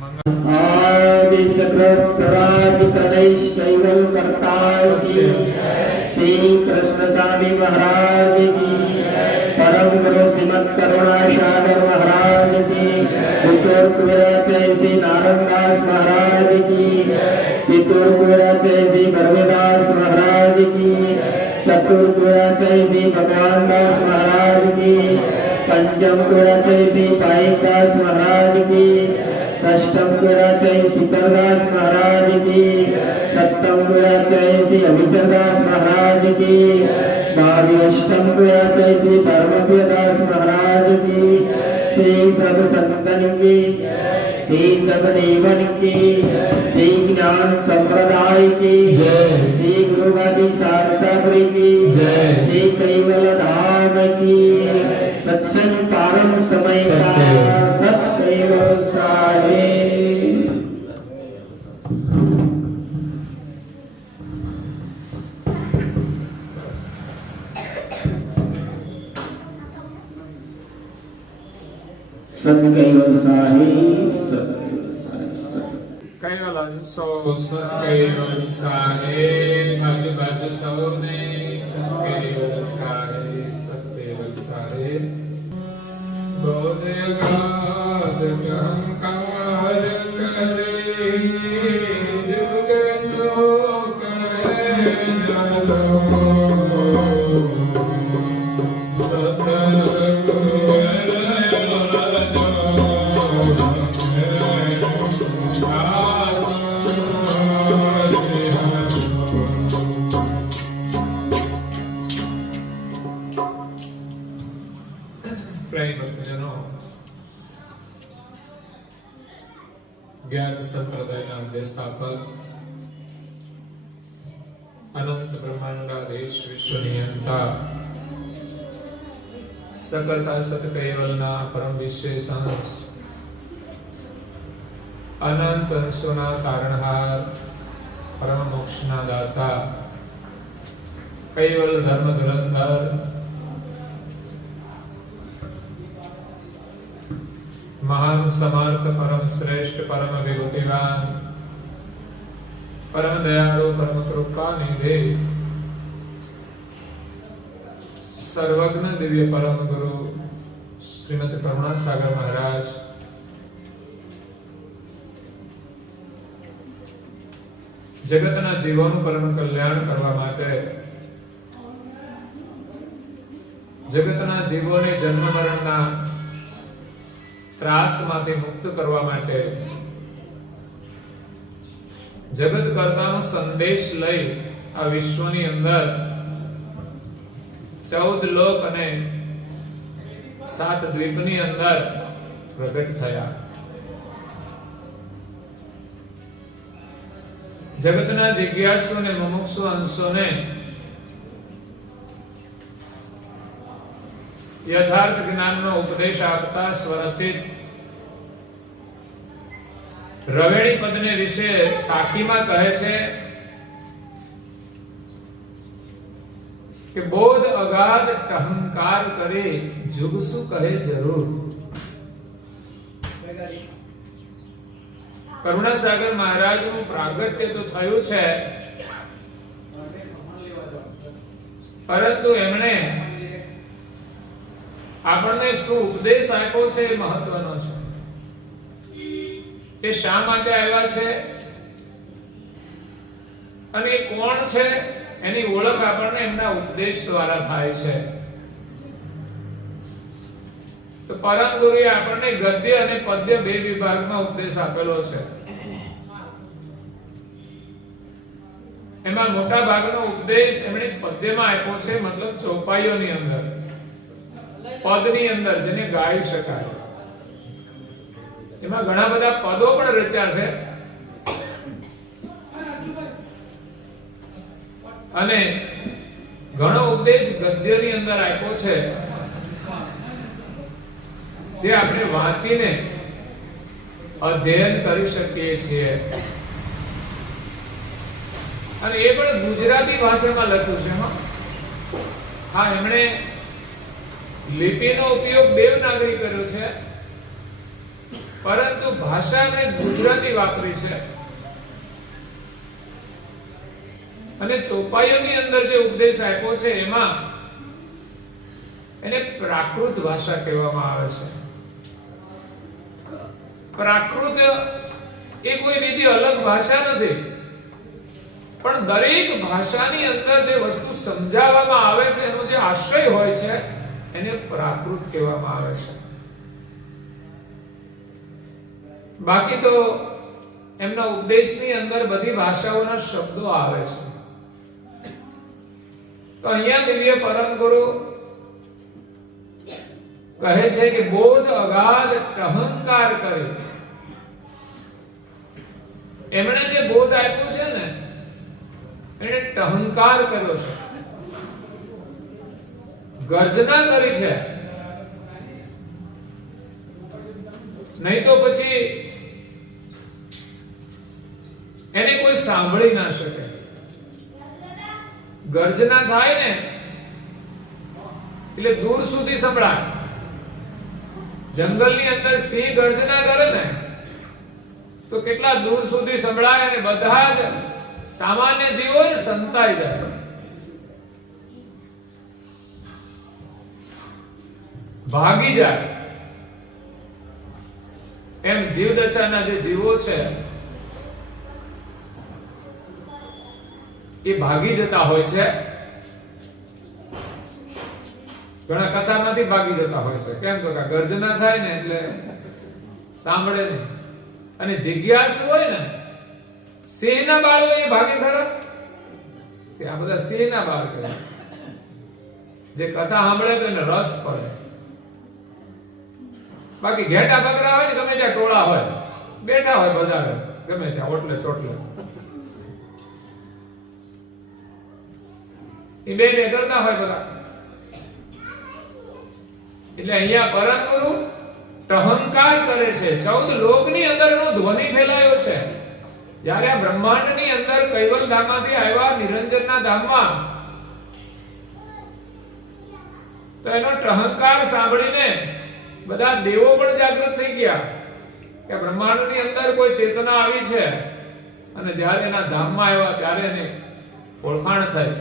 आदि सकल स्वराज प्रदेश कैवल करतार की श्री कृष्ण स्वामी महाराज की परम गुरु श्रीमद करुणा सागर महाराज की पितुर कुबेराचार्य श्री नारायणदास महाराज की पितुर कुबेराचार्य श्री गर्भदास महाराज की चतुर कुबेराचार्य श्री भगवान दास महाराज की पंचम कुबेराचार्य श्री पाइकदास महाराज की षष्टम कुबेराचार्य शीतलदास महाराज की सप्तम कुबेराचार्य श्री अभिचरदास महाराज की अष्टम कुबेराचार्य श्री धर्मप्रियदास महाराज की श्री सब संतन की श्री सब देवन की श्री ज्ञान संप्रदाय की श्री गुरुगादी सारसापुरी की श्री कैवल धाम की सत्संग प्रारंभ समय का सत्सैव साहे। सत्कैवल साहे कैवल अंशो सत्कैवल साहे बाजू बाजू सबने सत्कैवल साहे बोध गाद टंकार करे जुग सो करे जलो ज्ञान संप्रदाय स्थापक अनंत ब्रह्मांडाधीश विश्व नियंता सकलता सत कैवलना परम विशेषांश अनंत अंशोना कारणहार परम मोक्षना दाता कैवल धर्म धुरंधर महान समर्थ परम श्रेष्ठ परम विभूतिवान परम दयालु परम कृपा निधि सर्वज्ञ दिव्य परम गुरु श्रीमद करुणा सागर महाराज जगतना जीवोનું પરમ કલ્યાણ કરવા માટે જગતના જીવોને જન્મ મરણના ત્રાસમાંથી મુક્ત કરવા માટે જગત કર્તાનો સંદેશ લઈ આ વિશ્વની અંદર 14 લોક અને 7 દ્વીપની અંદર પ્રગટ થયા। જગતના જિજ્ઞાસુ અને મુમુક્ષુ અંશોને यथार्थ ज्ञानનો ઉપદેશ આપતા સ્વરચિત રવેણી પદને વિશે સાખીમાં કહે છે કે બોધ અગાધ ટહંકાર કરે જુગસુ કહે જરૂર। કરુણાસાગર મહારાજનું પ્રાગટ્ય તો થયું છે પરંતુ એમણે આપણને શું ઉપદેશ આપ્યો છે એ મહત્વનો છે કે શા માટે આવ્યા છે અને એ કોણ છે એની ઓળખ આપણને એમના ઉપદેશ દ્વારા થાય છે। તો પરમ ગુરુએ આપણને ગદ્ય અને પદ્ય બે વિભાગમાં ઉપદેશ આપેલો છે। એમાં મોટા ભાગનો ઉપદેશ એમણે પદ્યમાં આપ્યો છે, મતલબ ચોપાઈઓની અંદર પદની અંદર જેને ગાઈ શકાય। એમાં ઘણા બધા પદો પણ રચ્યા છે અને ઘણો ઉપદેશ ગદ્યની અંદર આપ્યો છે જે આપણે વાંચીને અધ્યયન કરી શકીએ છીએ અને એ પણ ગુજરાતી ભાષામાં લખ્યું છે। હા, એમણે લિપિનો ઉપયોગ દેવનાગરી કર્યો છે પરંતુ ભાષા એમણે ગુજરાતી વાપરી છે. અને ચોપાઈઓની અંદર જે ઉપદેશ આપ્યો છે એમાં એને પ્રાકૃત ભાષા કહેવામાં આવે છે. પ્રાકૃત એ કોઈ બીજી અલગ ભાષા નથી, પણ દરેક ભાષાની અંદર જે વસ્તુ સમજાવવામાં આવે છે એનો જે આશ્રય હોય છે એને પ્રાકૃત કહેવામાં આવે છે. બાકી તો એમના ઉપદેશની અંદર બધી ભાષાઓના શબ્દો આવે છે. તો અહીંયા દિવ્ય પરમ ગુરુ કહે છે કે બોધ અગાધ ટહંકાર કરી. એમણે જે બોધ આપ્યો છે ને એને ટહંકાર કર્યો છે, ગર્જના કરી છે. નહીં તો પછી એને કોઈ સાંભળી ના શકે. ગર્જના થાય ને એટલે દૂર સુધી સંભળાય. જંગલની અંદર સિંહ ગર્જના કરે ને તો કેટલા દૂર સુધી સંભળાય અને બધા જ સામાન્ય જીવો સંતાઈ જાય. ભાગી જાય. એમ જીવદશાના જે જીવો છે એ ભાગી જતા હોય છે. ઘણા કથામાંથી ભાગી જતા હોય છે. કેમ તો કે ગર્જના થાય ને એટલે સાંભળે નહીં. અને જિજ્ઞાસુ હોય ને, સિંહના બાળ હોય એ ભાગે ખરા. આ બધા સિંહના બાળ કહેવાય. જે કથા સાંભળે તો એને રસ પડે. બાકી ઘેટા બકરા હોય ને ગમે ત્યાં ટોળા હોય, બેઠા હોય બજારે ગમે ત્યાં ઓટલે ચોટલે, એ બે કરતા હોય બધા. એટલે અહીંયા પરમ ગુરુ ટહંકાર કરે છે. 14 લોકની અંદર એનો ધ્વનિ ફેલાયો છે. જ્યારે આ બ્રહ્માંડની અંદર કૈવલ ધામમાંથી આવ્યા નિરંજનના ધામમાં, તો એનો ટહંકાર સાંભળીને બધા દેવો પણ જાગૃત થઈ ગયા કે બ્રહ્માંડની અંદર કોઈ ચેતના આવી છે. અને જ્યારે એના ધામમાં આવ્યા ત્યારે એને ઓળખાણ થઈ.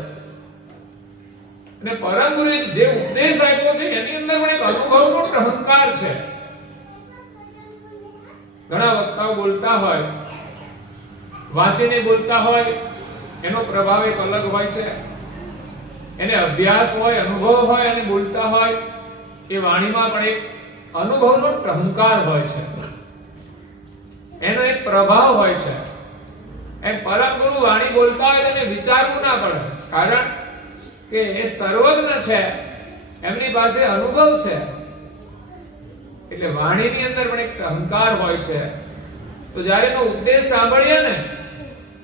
અને પરમ ગુરુએ જે ઉપદેશ આપ્યો છે એની અંદર પણ એક અનુભવનો ટહંકાર છે. ઘણા વક્તાઓ બોલતા હોય, વાંચીને બોલતા હોય, એનો પ્રભાવ એક અલગ હોય છે. એને અભ્યાસ હોય, અનુભવ હોય અને બોલતા હોય, એ વાણીમાં પણ એક અનુભવનો ટહંકાર હોય છે. એનો એક પ્રભાવ હોય છે. એમ પરમ ગુરુ વાણી બોલતા હોય તો એને વિચારવું ના પડે, કારણ કે એ સર્વજ્ઞ છે, એમની પાસે અનુભવ છે. એટલે વાણીની અંદર પણ એક ટહંકાર હોય છે. તો જ્યારે એનો ઉપદેશ સાંભળીએ ને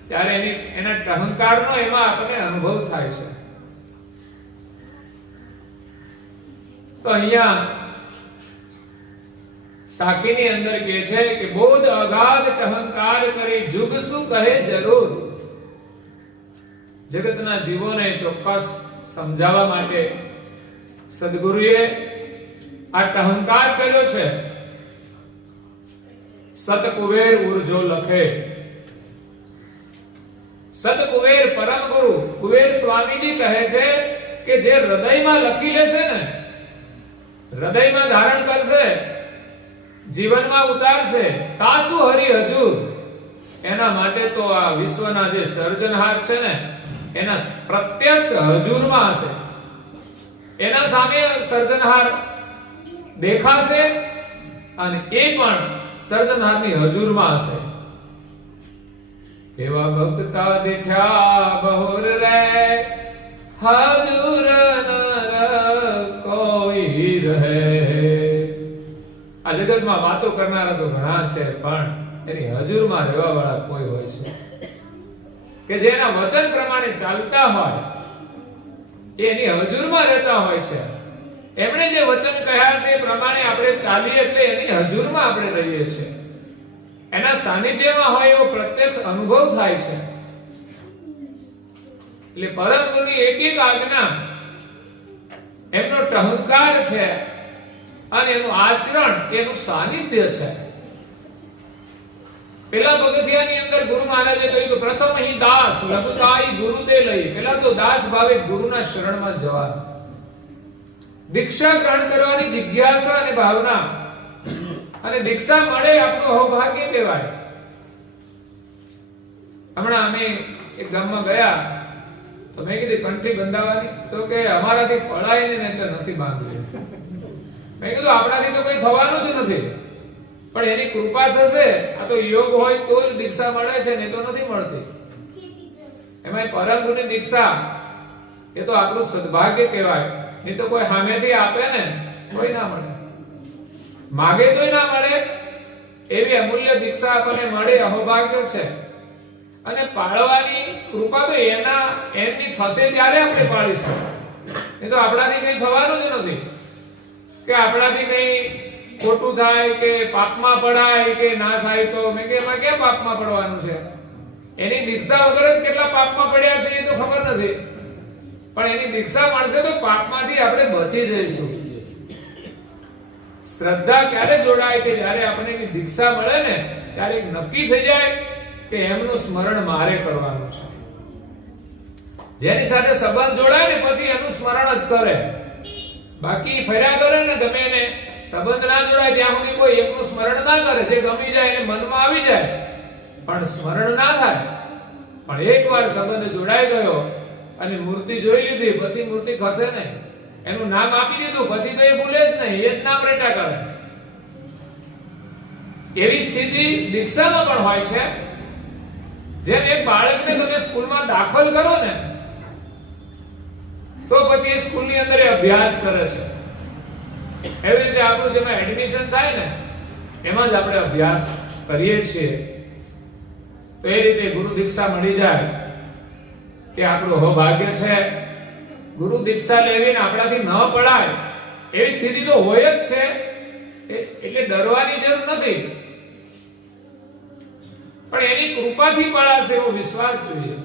ત્યારે એના ટહંકારનો એમાં આપણને અનુભવ થાય છે. તો અહીંયા સાખીની અંદર કહે છે કે બોધ અગાધ ટહંકાર કરી જુગ શું કહે જરૂર. જગતના જીવોને ચોક્કસ સમજાવવા માટે સદગુરુએ આ ટહંકાર કર્યો છે. સતકુબેર ઉર્જો લખે. સતકુબેર પરમ ગુરુ કુબેર સ્વામીજી કહે છે કે જે હૃદયમાં લખી લેશે ને, હૃદયમાં ધારણ કરશે, જીવનમાં ઉતારશે, તાસુ હરિ હજુર, એના માટે તો આ વિશ્વના જે સર્જનહાર છે ને એના પ્રત્યક્ષ હજુરમાં હશે. એના સામે સર્જનહાર દેખાશે અને એ પણ સર્જનહારની હજુરમાં હશે. એવા ભક્તા દીઠા બહુર રે હજુર નર કોઈ રહે. આ જગતમાં વાતો કરનારા તો ઘણા છે, પણ એની હજુરમાં રહેવા વાળા કોઈ હોય છે કે જેના વચન પ્રમાણે ચાલતા હોય, એની હજુરમાં રહેતા હોય છે. એમણે જે વચન કહ્યા છે એ પ્રમાણે આપણે ચાલીએ એટલે એની હજુરમાં આપણે રહીએ છીએ. એના સાનિધ્યમાં હોય એવો પ્રત્યક્ષ અનુભવ થાય છે. એટલે પરમ ગુરુની એક એક આજ્ઞા એમનો ટહંકાર છે અને એનું આચરણ એનું સાનિધ્ય છે. પેલા પગથિયાની અંદર ગુરુ મહારાજે કહ્યું કે પ્રથમ હિ દાસ લઘુતાઈ ગુરુ તે લઈ. પેલા તો દાસ ભાવે ગુરુના શરણમાં જવાનું, દીક્ષા ગ્રહણ કરવાની જિજ્ઞાસા અને ભાવના, અને દીક્ષા મળે આપણું સૌભાગ્ય કહેવાય. હમણાં અમે એક ગામમાં ગયા તો મેં કીધું કંઠી બંધાવવાની, તો કે અમારાથી પડાય ને એટલે નથી બાંધવી. મેં કીધું આપણાથી તો કઈ થવાનું જ નથી, પણ એની કૃપા થશે. આ તો યોગ હોય તો જ દીક્ષા મળે છે, ને તો નથી મળતી. એમાં પરમ ગુરુની દીક્ષા એ તો આપણું સદભાગ્ય કહેવાય. નહીં તો કોઈ સામેથી આપે ને કોઈ ના મળે, માગે તોય ના મળે. એવી અમૂલ્ય દીક્ષા આપણને મળે, અહોભાગ્ય છે. અને પાળવાની કૃપા તો એમની થશે ત્યારે આપણે પાળીશું. એ તો આપણાથી કઈ થવાનું જ નથી, કે આપણાથી કઈ ખોટું થાય કે પાપમાં પડાય કે ના થાય. તો મેં કે એમાં કેમ પાપમાં પડવાનું છે? એની દીક્ષા વગર જ કેટલા પાપમાં પડ્યા છે એ તો ખબર નથી, પણ એની દીક્ષા મળશે તો પાપમાંથી આપણે બચી જઈશું. શ્રદ્ધા ક્યારે જોડાય કે જ્યારે આપણને એની દીક્ષા મળે ને ત્યારે નક્કી થઈ જાય કે એમનું સ્મરણ મારે કરવાનું છે. જેની સાથે સંબંધ જોડાય ને પછી એનું સ્મરણ જ કરે, બાકી ફર્યા કરે ને ગમે એને સંબંધ ના જોડાય ત્યાં સુધી કોઈ એકનું સ્મરણ ના કરે. જે ગમી જાય એને મનમાં આવી જાય પણ સ્મરણ ના થાય. પણ એકવાર સંબંધ જોડાઈ ગયો અને મૂર્તિ જોઈ લીધી પછી મૂર્તિ ખસે નહીં. એનું નામ આપી દીધું પછી તો એ ભૂલે જ નહીં, એ જ નામ રેટા કરે. એવી સ્થિતિ દીક્ષામાં પણ હોય છે. જેમ એક બાળકને તમે સ્કૂલમાં દાખલ કરો ને તો પછી એ સ્કૂલની અંદર એ અભ્યાસ કરે છે. એવી રીતે આપણું જેમાં એડમિશન થાય ને એમાં જ આપણે અભ્યાસ કરીએ છીએ. તો એ રીતે ગુરુ દીક્ષા મળી જાય કે આપણું સૌભાગ્ય છે. ગુરુ દીક્ષા લેવીને આપણાથી ન પડાય એવી સ્થિતિ તો હોય જ છે, એટલે ડરવાની જરૂર નથી. પણ એની કૃપાથી પડાશે એવો વિશ્વાસ જોઈએ.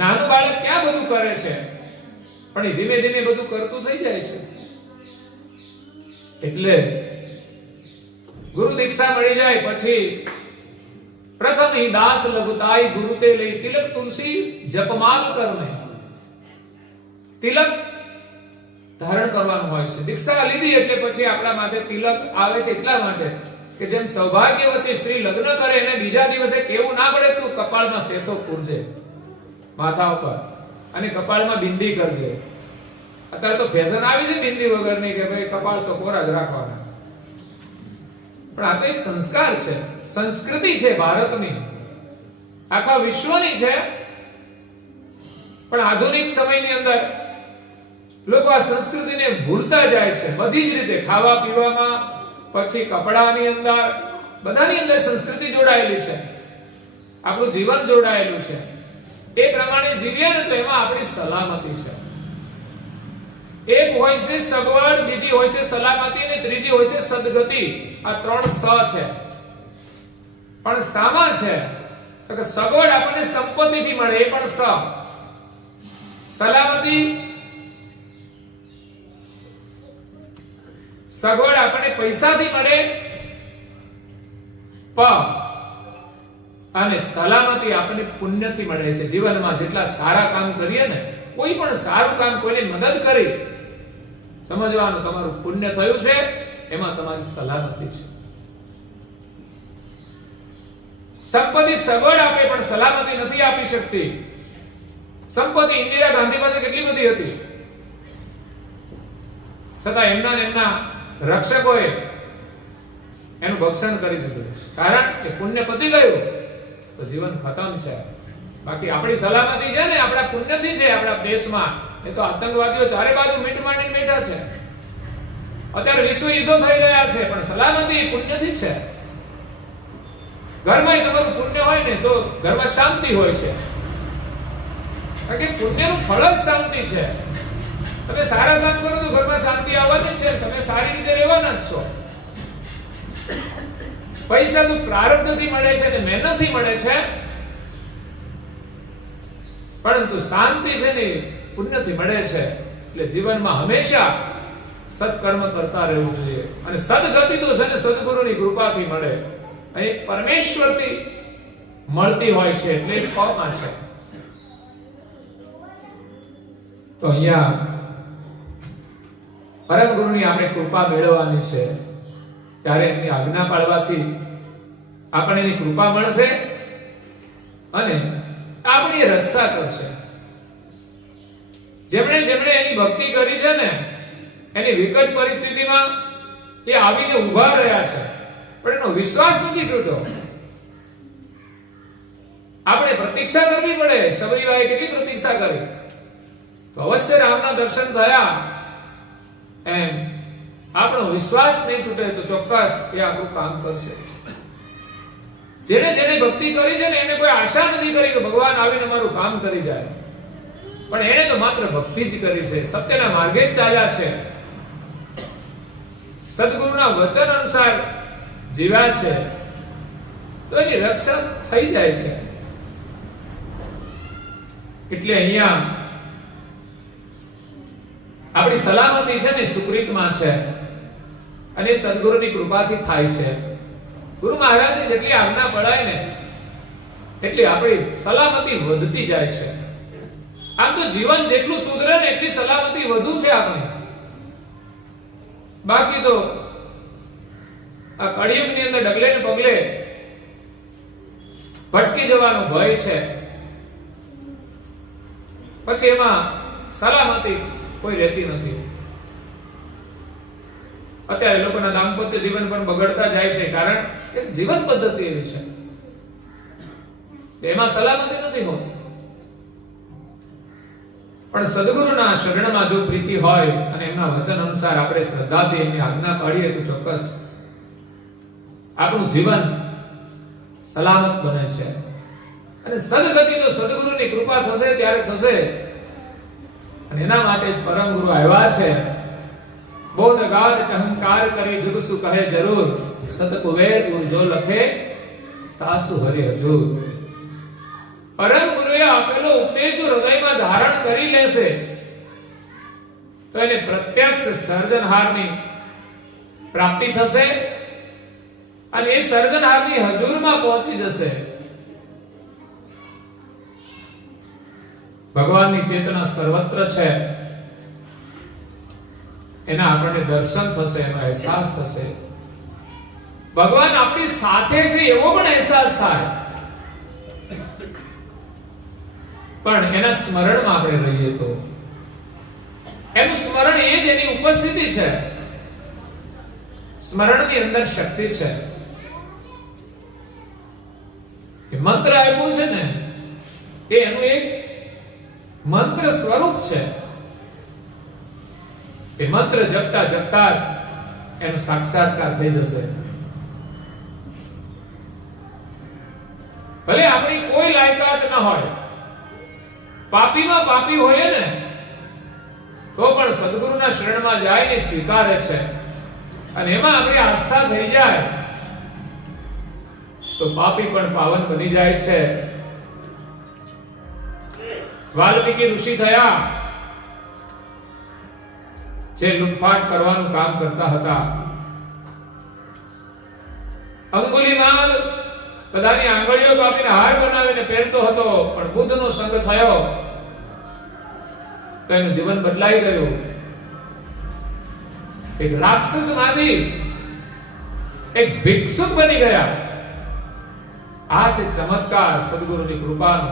નાનું બાળક ક્યાં બધું કરે છે, પણ એ ધીમે ધીમે બધું કરતું થઈ જાય છે. એટલે ગુરુ દીક્ષા મળી જાય પછી પ્રથમ હિ દાસ લઘુતાઈ ગુરુ તે લઈ. તિલક તુલસી જપમાલ કરને, તિલક ધારણ કરવાનું હોય છે. દીક્ષા લીધી એટલે પછી આપણા માથે તિલક આવે છે એટલા માટે કે જેમ સૌભાગ્યવતી સ્ત્રી લગ્ન કરે એને બીજા દિવસે કેવું ના પડે તું કપાળમાં સેતો પૂરજે માથા ઉપર અને કપાળમાં બિંદી કરજે. અત્યારે તો ફેશન આવી છે બિંદી વગરની કે ભાઈ કપાળ તો કોરા જ રાખવાના. પણ આ તો એક સંસ્કાર છે, સંસ્કૃતિ છે ભારતની, આખા વિશ્વની છે. પણ આધુનિક સમયની અંદર લોકો આ સંસ્કૃતિને ભૂલતા જાય છે. બધી જ રીતે ખાવા પીવામાં, પછી કપડાની અંદર, બધાની અંદર સંસ્કૃતિ જોડાયેલી છે. આપણું જીવન જોડાયેલું છે. એ પ્રમાણે જીવીએ ને તો એમાં આપણી સલામતી છે. એક હોય છે સગવડ, બીજી હોય છે સલામતી અને ત્રીજી હોય છે સદગતિ. આ ત્રણ સ છે. પણ સામા છે તો કે સગવડ આપણને સંપત્તિથી મળે એ પણ સ, સલામતી સગવડ આપણને પૈસાથી મળે પ, અને સલામતી આપણને પુણ્યથી મળે છે. જીવનમાં જેટલા સારા કામ કરીએ ને, કોઈ પણ સારું કામ કોઈને મદદ કરી, સમજવાનું તમારું પુણ્ય થયું છે, એમાં તમારી સલામતી છે. સંપત્તિ સગવડ આપે પણ સલામતી નથી આપી શકતી. સંપત્તિ ઇન્દિરા ગાંધી પાસે કેટલી બધી હતી, છતાં એમના રક્ષકોએ એનું ભક્ષણ કરી દીધું. કારણ કે પુણ્ય પતી ગયું તો જીવન ખતમ છે. બાકી આપણી સલામતી છે ને આપણા પુણ્યથી છે. આપણા દેશમાં એ તો આતંકવાદીઓ ચારે બાજુ મીટ માંડીને બેઠા છે. અત્યારે વિશ્વ યુદ્ધો થઈ રહ્યા છે, પણ સલામતી પુણ્યથી છે. ઘરમાં તમારું પુણ્ય હોય ને તો ઘરમાં શાંતિ હોય છે. કારણ કે પુણ્યનું ફળ જ શાંતિ છે. તમે સારા કામ કરો તો ઘરમાં શાંતિ આવવાની છે. તમે સારી રીતે રહેવાના જ છો. પૈસા તો પ્રારબ્ધથી મળે છે ને મહેનતથી મળે છે, પરંતુ શાંતિ છે ને પુણ્યથી મળે છે. એટલે જીવનમાં હંમેશા સત્કર્મ કરતા રહેવું જોઈએ. અને સદગતિ તો છે ને સદગુરુની કૃપાથી મળે. અને પરમેશ્વરથી મળતી હોય છે એટલે પમાં છે. તો અહીંયા પરમ ગુરુની આપણે કૃપા મેળવવાની છે, ત્યારે એમની આજ્ઞા પાળવાથી આપણને એની કૃપા મળશે અને આપણી રક્ષા કરશે. જેમણે એની ભક્તિ કરી છે ને, એની વિકટ પરિસ્થિતિમાં એ આવીને ઊભા રહ્યા છે, પણ એનો વિશ્વાસ નથી તૂટ્યો. આપણે પ્રતીક્ષા કરવી પડે. શબરીબાઈએ કેટલી પ્રતીક્ષા કરી, તો અવશ્ય રામના દર્શન થયા. એમ આપણો વિશ્વાસ નહીં તૂટે તો ચોક્કસ એ આપણું કામ કરશે. જેને ભક્તિ કરી છે ને, એને કોઈ આશા નથી કરી કે ભગવાન આવીને મારું કામ કરી જાય, પણ એને તો માત્ર ભક્તિ જ કરી છે, સત્યના માર્ગે જ ચાલ્યા છે, સદગુરુના વચન અનુસાર જીવ્યા છે, તો એની રક્ષા થઈ જાય છે. એટલે અહીંયા આપણી સલામતી છે ને સુકૃતમાં છે, અને સદગુરુની કૃપાથી થાય છે. ગુરુ મહારાજની જેટલી આજ્ઞા પડાય ને એટલી આપણી સલામતી વધતી જાય છે. આમ તો જીવન જેટલું સુધરે ને એટલી સલામતી વધુ છે આપણી. બાકી તો આ કળિયુગની અંદર ડગલે ને પગલે ભટકી જવાનો ભય છે. પછી એમાં સલામતી કોઈ રહેતી નથી. અત્યારે લોકોના દાંપત્ય જીવન પણ બગડતા જાય છે, કારણ કે જીવન પદ્ધતિ એવી છે, એમાં સલામતી નથી હોતી. પણ સદગુરુના શરણમાં જો પ્રીતિ હોય અને એમના વચન અનુસાર આપણે શ્રદ્ધાથી એમની આજ્ઞા પાડીએ તો ચોક્કસ આપણું જીવન સલામત બને છે. અને સદગતિ તો સદગુરુની કૃપા થશે ત્યારે થશે, અને એના માટે જ પરમ ગુરુ આવ્યા છે. બોધગાદ અહંકાર કરી જુગસુ કહે જરૂર, સત કુબેર ગુરુ જો લખે તાસુ હરિ હજુર. પરમ ગુરુએ આપેલો ઉપદેશ હૃદયમાં ધારણ કરી લેશે તો એને પ્રત્યક્ષ સર્જનહારની પ્રાપ્તિ થશે, અને એ સર્જનહારની હજુરમાં પહોંચી જશે. ભગવાનની ચેતના સર્વત્ર છે, એના આપણને દર્શન થશે, એનો અહેસાસ થશે. ભગવાન આપણી સાથે છે એવો પણ અહેસાસ થાય, પણ એના સ્મરણમાં આપણે રહીએ તો એનું સ્મરણ એ જ એની ઉપસ્થિતિ છે. સ્મરણની અંદર શક્તિ છે. કે મંત્ર આપ્યો છે ને, એ એનું એક મંત્ર સ્વરૂપ છે. એ મંત્ર જપતા જપતા જ એનો સાક્ષાત્કાર થઈ જશે. ભલે આપણી કોઈ લાયકાત ન હોય, પાપીમાં પાપી હોય ને, તો પણ સદગુરુના શરણમાં જાય ને સ્વીકારે છે, અને એમાં આપણી આસ્થા થઈ જાય તો પાપી પણ પાવન બની જાય છે. વાલ્મીકી ઋષિ થયા, જે લૂંટફાટ કરવાનું કામ કરતા હતા. અંગુલીમાલ બધાની આંગળીઓ કાપીને હાર બનાવીને પહેરતો હતો, પણ બુદ્ધનો સંગ થયો તો એનું જીવન બદલાઈ ગયું. એક રાક્ષસમાંથી એક ભિક્ષુક બની ગયા. આ છે ચમત્કાર સદગુરુની કૃપાનો.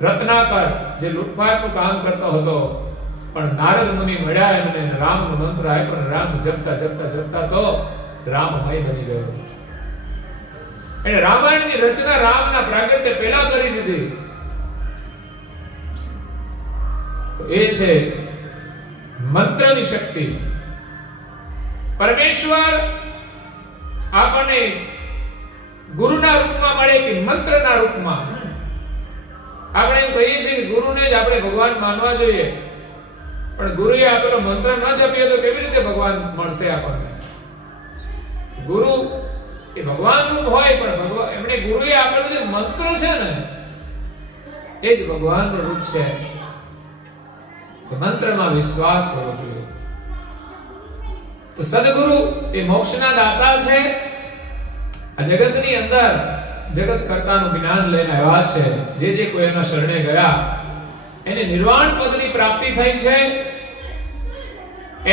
રત્નાકર જે લૂંટફાટનું કામ કરતો હતો, પણ નારદ મુનિ મળ્યા, એમને રામનો મંત્ર આપ્યો, અને રામ જપતા જપતા જપતા તો રામમય બની ગયો. એને રામાયણની રચના રામના પ્રાગટ્ય પહેલા કરી દીધી. તો એ છે મંત્રની શક્તિ. પરમેશ્વર આપણને ગુરુના રૂપમાં મળે કે મંત્રના રૂપમાં. આપણે એમ કહીએ છીએ કે ગુરુને જ આપણે ભગવાન માનવા જોઈએ, પણ ગુરુએ આપેલો મંત્ર ન જપીએ તો કેવી રીતે ભગવાન મળશે આપણને? ગુરુ એ ભગવાન રૂપ હોય, પણ ભગવાન એમણે ગુરુએ આપેલો જે મંત્ર છે ને, એ જ ભગવાનનું રૂપ છે. તો મંત્રમાં વિશ્વાસ હોવો જોઈએ. તો સદગુરુ એ મોક્ષના દાતા છે. આ જગતની અંદર જગત કર્તાનું જ્ઞાન લઈને આવ્યા છે. જે કોઈ એના શરણે ગયા એને નિર્વાણ પદની પ્રાપ્તિ થઈ છે.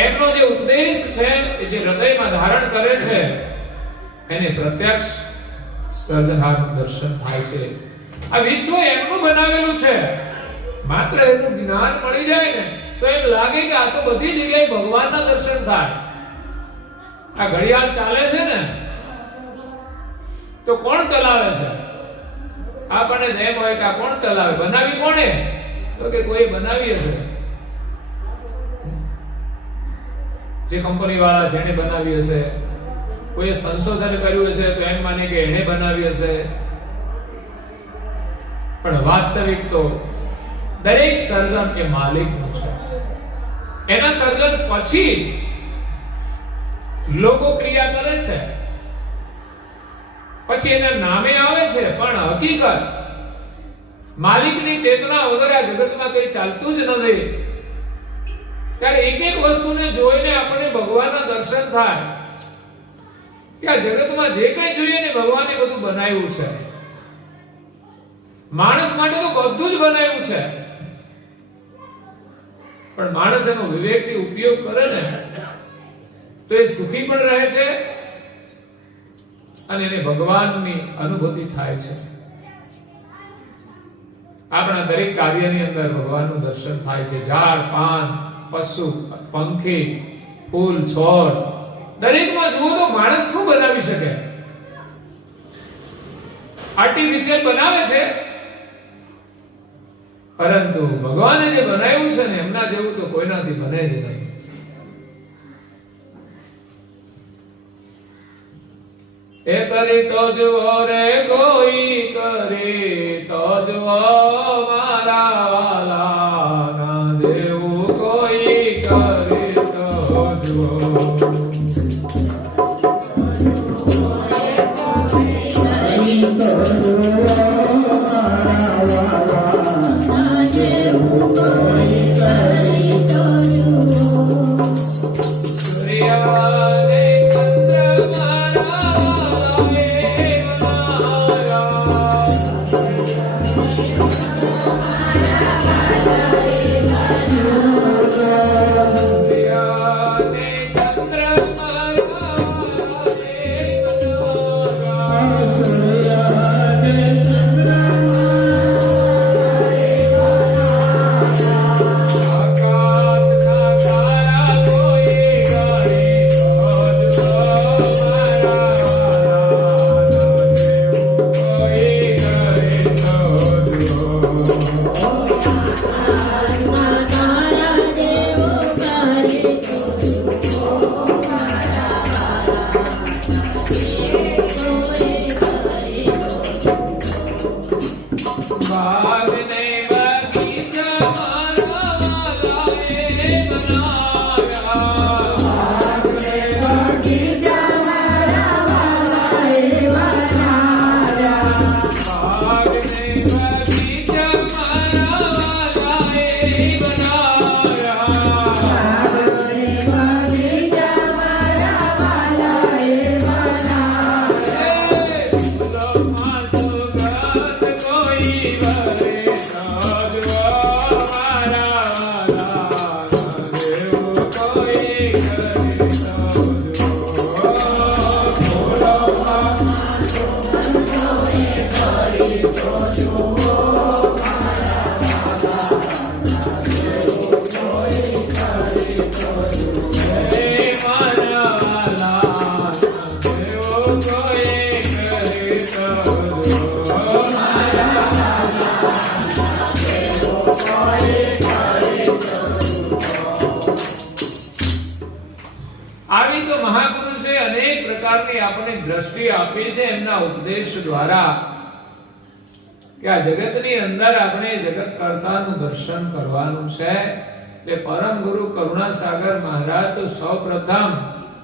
એમનો જે ઉપદેશ છે એ જે હૃદયમાં ધારણ કરે છે એને પ્રત્યક્ષ સર્જનહારનું દર્શન થાય છે. આ વિશ્વ એમનું બનાવેલું છે. માત્ર એનું જ્ઞાન મળી જાય ને તો એમ લાગે કે આ તો બધી જગ્યાએ ભગવાનના દર્શન થાય. આ ઘડિયાળ ચાલે છે ને તો કોણ ચલાવે છે? આપણને એમ હોય કે આ કોણ ચલાવે, બનાવી કોણે? તો કે કોઈ બનાવી હશે, જે કંપની વાળા છે એને બનાવી હશે. કોઈ સંશોધન કર્યું હશે તો એમ માને કે એને બનાવી હશે. પણ વાસ્તવિક તો દરેક સર્જન એ માલિકનું છે. એના સર્જન પછી લોકો ક્રિયા કરે છે, પછી એના નામે આવે છે, પણ હકીકત માલિકની ચેતના વગર આ જગતમાં કંઈ ચાલતું જ નથી. ત્યારે એક એક વસ્તુને જોઈને આપણે ભગવાનના દર્શન થાય કે આ જગતમાં જે કંઈ જોઈએ ને ભગવાને બધું બનાવ્યું છે. માણસ માટે તો બધું જ બનાવ્યું છે, પણ માણસ એનો વિવેકથી ઉપયોગ કરે ને તો એ સુખી પણ રહે છે અને એને ભગવાનની અનુભૂતિ થાય છે. આપણા દરેક કાર્યની અંદર ભગવાનનું દર્શન થાય છે. ઝાડ, પાન, પશુ, પંખી, ફૂલ, છોડ, દરેકમાં જુઓ તો માણસ શું બનાવી શકે? આર્ટિફિશિયલ બનાવે છે, પરંતુ ભગવાને જે બનાવ્યું છે ને એમના જેવું તો કોઈનાથી બને જ નહીં. એ કરી તો જુઓ રે કોઈ કરે તો જુઓ મારા વાલા, ના જેવું કોઈ કરે તો જુઓ. દ્રષ્ટિ આપી છે એમના ઉપદેશ દ્વારા કે આ જગતની અંદર આપણે જગત કર્તાનું દર્શન કરવાનું છે. એટલે પરમ ગુરુ કરુણાસાગર મહારાજ તો સૌપ્રથમ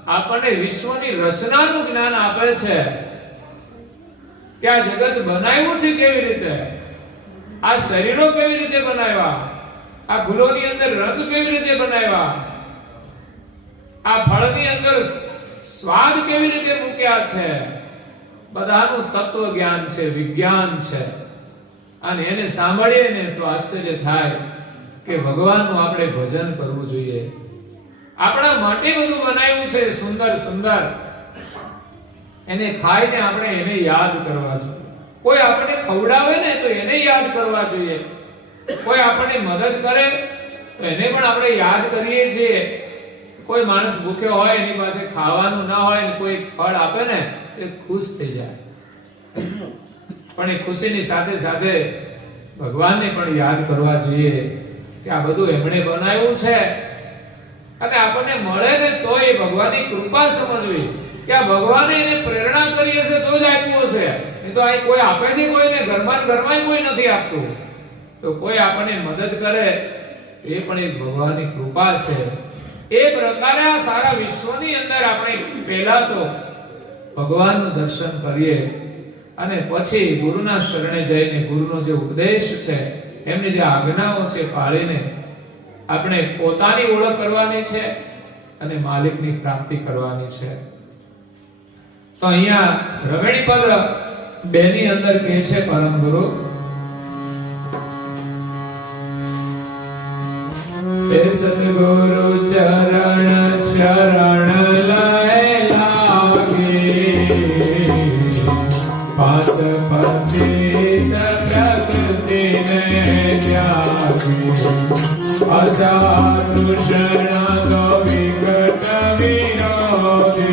આપણને વિશ્વની રચનાનું જ્ઞાન આપે છે કે આ જગત બનાવ્યું છે કેવી રીતે, આ શરીરો કેવી રીતે બનાવ્યા, આ ફૂલોની અંદર રંગ કેવી રીતે બનાવ્યા, આ ફળની અંદર સ્વાદ કેવી રીતે મૂક્યા છે, બધાનું તત્વ જ્ઞાન છે, વિજ્ઞાન છે. અને એને સાંભળીએ ને તો આશ્ચર્ય થાય કે ભગવાનનું આપણે ભજન કરવું જોઈએ. આપણા માટે બધું બનાવ્યું છે સુંદર સુંદર, એને ખાઈને આપણે એને યાદ કરવા જોઈએ. કોઈ આપણને ખવડાવે ને તો એને યાદ કરવા જોઈએ. કોઈ આપણને મદદ કરે તો એને પણ આપણે યાદ કરીએ છીએ. કોઈ માણસ ભૂખ્યો હોય, એની પાસે ખાવાનું ના હોય ને કોઈ ફળ આપે ને તો ખુશ થઈ જાય. પણ એ ખુશીની સાથે સાથે ભગવાનને પણ યાદ કરવા જોઈએ કે આ બધું એમણે બનાવ્યું છે. અને આપણને મળે ને તો એ ભગવાનની કૃપા સમજવી કે આ ભગવાને એને પ્રેરણા કરી હશે તો જ આપ્યું હશે. નહીં તો આ કોઈ આપે છે કોઈને, ઘરમાં કોઈ નથી આપતું. તો કોઈ આપણને મદદ કરે એ પણ એક ભગવાનની કૃપા છે. એ પ્રકારે આ સારા વિશ્વની અંદર આપણે પહેલા તો ભગવાનનું દર્શન કરીએ અને પછી ગુરુના શરણે જઈને ગુરુનો જે ઉપદેશ છે, એમની જે આજ્ઞાઓ છે પાળીને આપણે પોતાની ઓળખ કરવાની છે અને માલિકની પ્રાપ્તિ કરવાની છે. તો અહીંયા રવેણી પદ 2 ની અંદર કહે છે પરમ ગુરુ, એ સદગુરુ ચરણ શરણ લય લાગે, પાસ પચીસ પ્રકૃતિ ને ત્યાગી, અસાતુષણ તો વિકટ વિરોધી,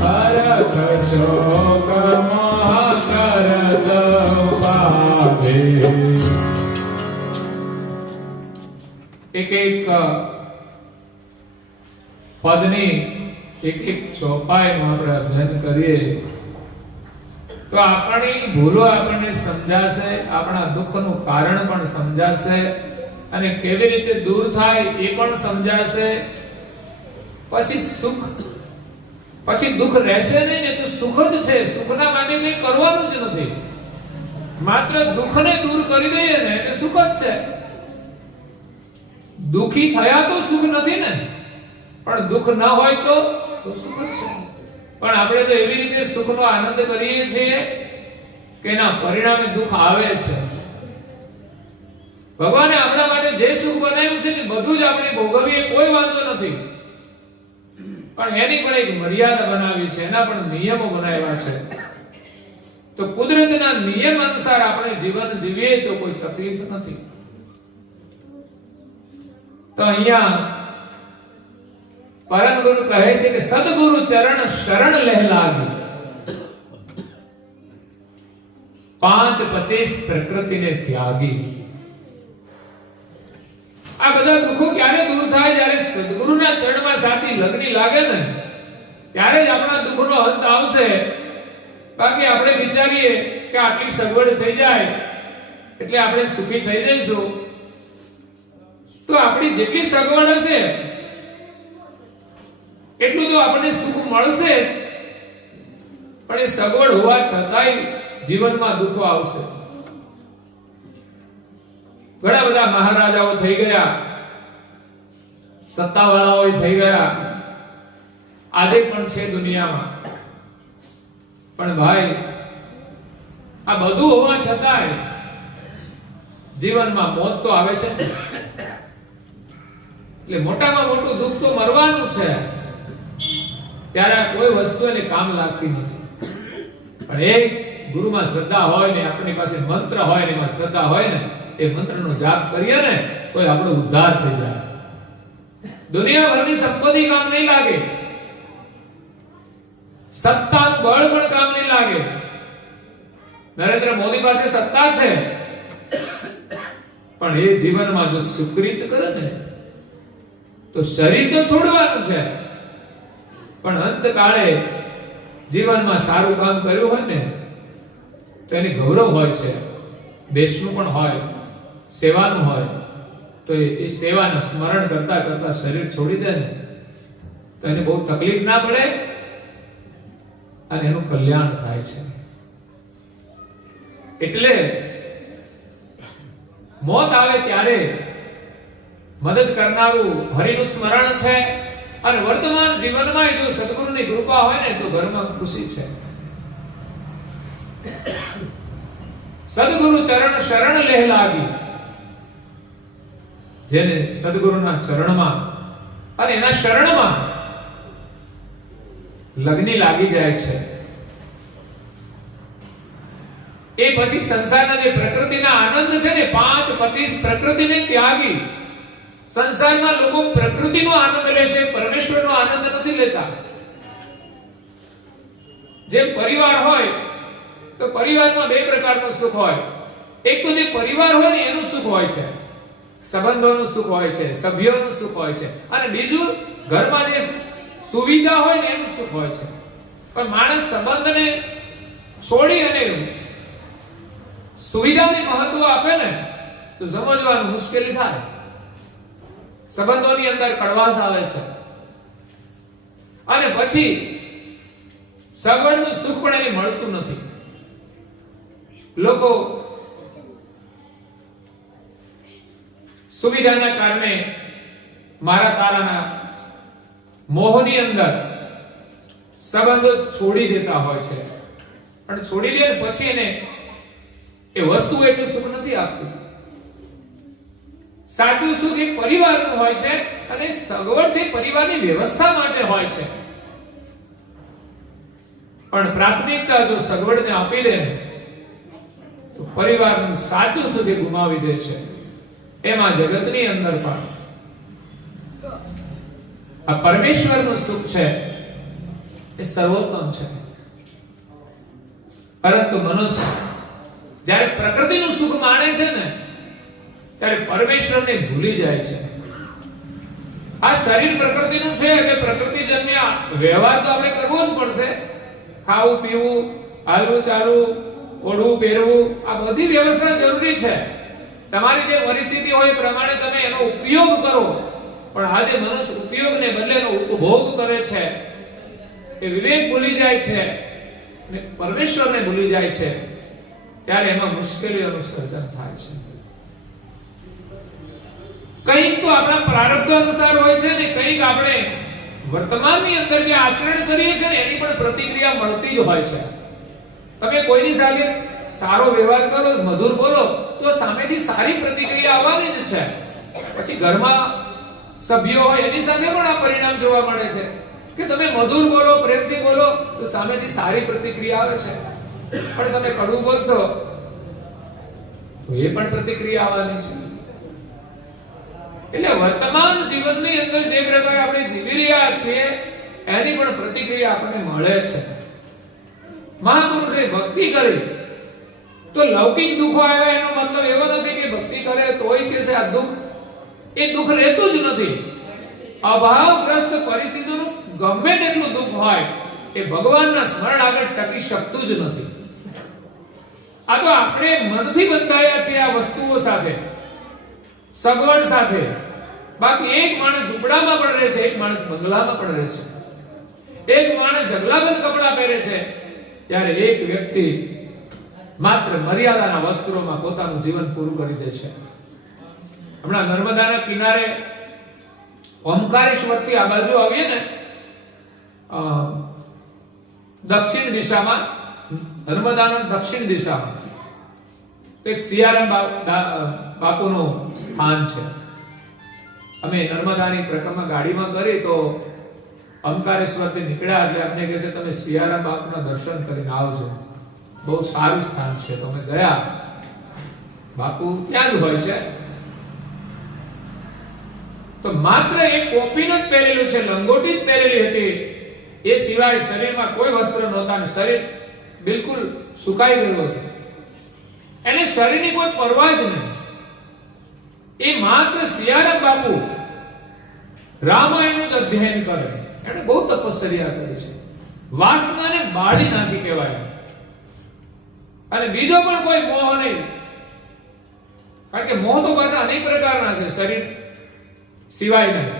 હરખ શોક મોહ કરત ઉપાધિ. એક એક પદની એક એક ચોપાઈનું આપણે અધ્યયન કરીએ તો આપણી ભૂલો આપણને સમજાશે, આપણા દુઃખનું કારણ પણ સમજાશે અને કેવી રીતે દૂર થાય એ પણ સમજાશે. પછી સુખ, પછી દુઃખ રહેશે નહીં ને તો સુખ જ છે. સુખના માટે કંઈ કરવાનું જ નથી, માત્ર દુઃખને દૂર કરી દઈએ ને એટલે સુખ જ છે. દુખી થયા તો સુખ નથી ને, પણ દુઃખ ન હોય તો સુખ જ છે. પણ આપણે તો એવી રીતે સુખનો આનંદ કરીએ છીએ કે એના પરિણામે દુઃખ આવે છે. ભગવાને આપણા માટે જે સુખ બનાવ્યું છે તે બધું જ આપણે ભોગવીએ, કોઈ વાંધો નથી. પણ એની પણ એક મર્યાદા બનાવી છે, એના પણ નિયમો બનાવ્યા છે. તો કુદરતના નિયમ અનુસાર આપણે જીવન જીવીએ તો કોઈ તકલીફ નથી. તો અહીંયા પરમ ગુરુ કહે છે કે સદગુરુ ચરણ શરણ લહેલાગી, 5-25 પ્રકૃતિને ત્યાગી. આ બધા દુઃખો ક્યારે દૂર થાય? જ્યારે સદગુરુના ચરણમાં સાચી લગની લાગે ને ત્યારે જ આપણા દુઃખનો અંત આવશે. બાકી આપણે વિચારીએ કે આટલી સગવડ થઈ જાય એટલે આપણે સુખી થઈ જઈશું, તો આપણી જેટલી સગવડ હશે એટલું તો આપણને સુખ મળશે, પણ એ સગવડ હોવા છતાંય જીવનમાં દુઃખો આવશે. ઘણા બધા મહારાજાઓ થઈ ગયા, સત્તાવાળાઓ થઈ ગયા, આજે પણ છે દુનિયામાં. પણ ભાઈ, આ બધું હોવા છતાંય જીવનમાં મોત તો આવે છે. એટલે મોટામાં મોટું દુઃખ તો મરવાનું છે. ત્યારે કોઈ વસ્તુ એને કામ લાગતી નથી. પણ એક ગુરુમાં શ્રદ્ધા હોય ને, આપણી પાસે મંત્ર હોય ને, એમાં શ્રદ્ધા હોય ને, એ મંત્રનો જાપ કરીએ ને તો આપણો ઉદ્ધાર થઈ જાય. દુનિયાભરની સંપત્તિ કામ નહીં લાગે, સત્તા બળ પણ કામ નહીં લાગે. નરેન્દ્ર મોદી પાસે સત્તા છે, પણ એ જીવનમાં જો સુકૃત કરે ને તો શરીર તો છોડવાનું છે, પણ અંતકાળે જીવનમાં સારું કામ કર્યું હોય ને તો એની ગૌરવ હોય છે, દેશનું પણ હોય, સેવાનું હોય. તો એ સેવાનું સ્મરણ કરતા કરતા શરીર છોડી દે ને તો એને બહુ તકલીફ ના પડે અને એનું કલ્યાણ થાય છે. એટલે મોત આવે ત્યારે મદદ કરનારું હરિનું સ્મરણ છે, અને વર્તમાન જીવનમાં જો સદગુરુની કૃપા હોય ને તો ઘરમાં ખુશી છે. સદગુરુ ચરણ શરણ લેહ લાગી, જેને સદગુરુના ચરણમાં અને એના શરણમાં લગ્ની લાગી જાય છે, એ પછી સંસારના જે પ્રકૃતિના આનંદ છે ને, 5-25 પ્રકૃતિને ત્યાગી સંસારના લોકો પ્રકૃતિનો આનંદ લે છે, પરમેશ્વરનો આનંદ નથી લેતા. જે પરિવાર હોય તો પરિવારમાં બે પ્રકારનું સુખ હોય. એક તો જે પરિવાર હોય ને એનું સુખ હોય છે, સંબંધોનું સુખ હોય છે, સભ્યોનું સુખ હોય છે, અને બીજું ઘરમાં જે સુવિધા હોય ને એનું સુખ હોય છે. પણ માણસ સંબંધને છોડી અને સુવિધાને મહત્વ આપે ને તો સમજવાનું મુશ્કેલી થાય. સંબંધોની અંદર કડવાશ આવે છે, અને પછી સગવડનું સુખ પણ એને મળતું નથી. લોકો સુવિધાના કારણે મારા તારાના મોહની અંદર સંબંધો છોડી દેતા હોય છે, અને છોડી દે પછી એને એ વસ્તુ એટલું સુખ નથી આપતી. સાચું સુખ એ પરિવારનું હોય છે, અને સગવડ છે પરિવારની વ્યવસ્થા માટે હોય છે. પણ પ્રાથમિકતા જો સગવડને આપી દે તો પરિવારનું સાચું સુખ એ ગુમાવી દે છે. એમાં જગતની અંદર પણ આ પરમેશ્વરનું સુખ છે એ સર્વોત્તમ છે. પરંતુ મનુષ્ય જ્યારે પ્રકૃતિનું સુખ માણે છે ને ત્યારે પરમેશ્વરને ભૂલી જાય છે. આ શરીર પ્રકૃતિનું છે એટલે પ્રકૃતિજન્ય વ્યવહાર તો આપણે કરવો જ પડશે. ખાવું પીવું, હાલવું ચાલવું, ઓઢવું પહેરવું, આ બધી વ્યવસ્થા જરૂરી છે. તમારી જે પરિસ્થિતિ હોય એ પ્રમાણે તમે એનો ઉપયોગ કરો. પણ આજે મનુષ્ય ઉપયોગને બદલે એનો ઉપભોગ કરે છે, એ વિવેક ભૂલી જાય છે અને પરમેશ્વરને ભૂલી જાય છે, ત્યારે એમાં મુશ્કેલીઓનું સર્જન થાય છે. કંઈક તો આપણા પ્રારબ્ધ અનુસાર હોય છે ને કંઈક આપણે વર્તમાનની અંદર જે આચરણ કરીએ છીએ ને એની પણ પ્રતિક્રિયા મળતી જ હોય છે. તમે કોઈની સાથે સારો વ્યવહાર કરો, મધુર બોલો તો સામેથી સારી પ્રતિક્રિયા આવવાની જ છે. પછી ઘરમાં સભ્યો હોય એની સાથે પણ આ પરિણામ જોવા મળે છે કે તમે મધુર બોલો, પ્રેમથી બોલો તો સામેથી સારી પ્રતિક્રિયા આવે છે. પણ તમે કડવું બોલશો તો એ પણ પ્રતિક્રિયા આવવાની છે. એટલે વર્તમાન જીવનની અંદર જે પ્રકારે આપણે જીવી રહ્યા છીએ એની પણ પ્રતિક્રિયા આપણને મળે છે. મહાપુરુષે ભક્તિ કરી તો લૌકિક દુઃખો આવ્યા એનો મતલબ એવો નથી કે ભક્તિ કરે તોય કે છે આ દુઃખ, એ દુઃખ રહેતું જ નથી. અભાવગ્રસ્ત પરિસ્થિતિનું ગમે તેટલું દુઃખ હોય એ ભગવાનના સ્મરણ આગળ ટકી શકતું જ નથી. આ તો આપણે મનથી બંધાયા છે આ વસ્તુઓ સાથે, સગવડ સાથે. બાકી એક માણસ ઝૂંપડામાં પણ રહે છે, એક માણસ બંગલામાં પણ રહે છે, એક માણસ ઢગલાબંધ કપડા પહેરે છે, ત્યારે એક વ્યક્તિ માત્ર મર્યાદાના વસ્ત્રોમાં પોતાનું જીવન પૂરું કરી દે છે. હમણાં નર્મદાના કિનારે ઓમકારેશ્વરથી આ બાજુ આવીએ ને દક્ષિણ દિશામાં, નર્મદાના દક્ષિણ દિશામાં એક સિયારામ બાપુનું સ્થાન છે. અમે નર્મદાની પ્રક્રમા ગાડીમાં કરી તો ઓમકારેશ્વરથી નીકળ્યા એટલે અમને કહે છે તમે સિયારામ બાપુના દર્શન કરીને આવજો, બહુ સારું સ્થાન છે. તો અમે ગયા. બાપુ ત્યાં જ હોય છે. તો માત્ર એક કોપીન જ પહેરેલું છે, લંગોટી જ પહેરેલી હતી, એ સિવાય શરીરમાં કોઈ વસ્ત્ર નહોતા અને શરીર બિલકુલ સુકાઈ ગયું હતું. એને શરીરની કોઈ પરવા જ નહીં. એ માત્ર સિયારામ બાપુ રામાયણનું જ અધ્યયન કરે. એને બહુ તપસ્યા કરી છે, વાસનાને બાળી નાખી કહેવાય. અને બીજો પણ કોઈ મોહ નહીં, કારણ કે મોહ તો પાછા અનેક પ્રકારના છે, શરીર સિવાય નહીં.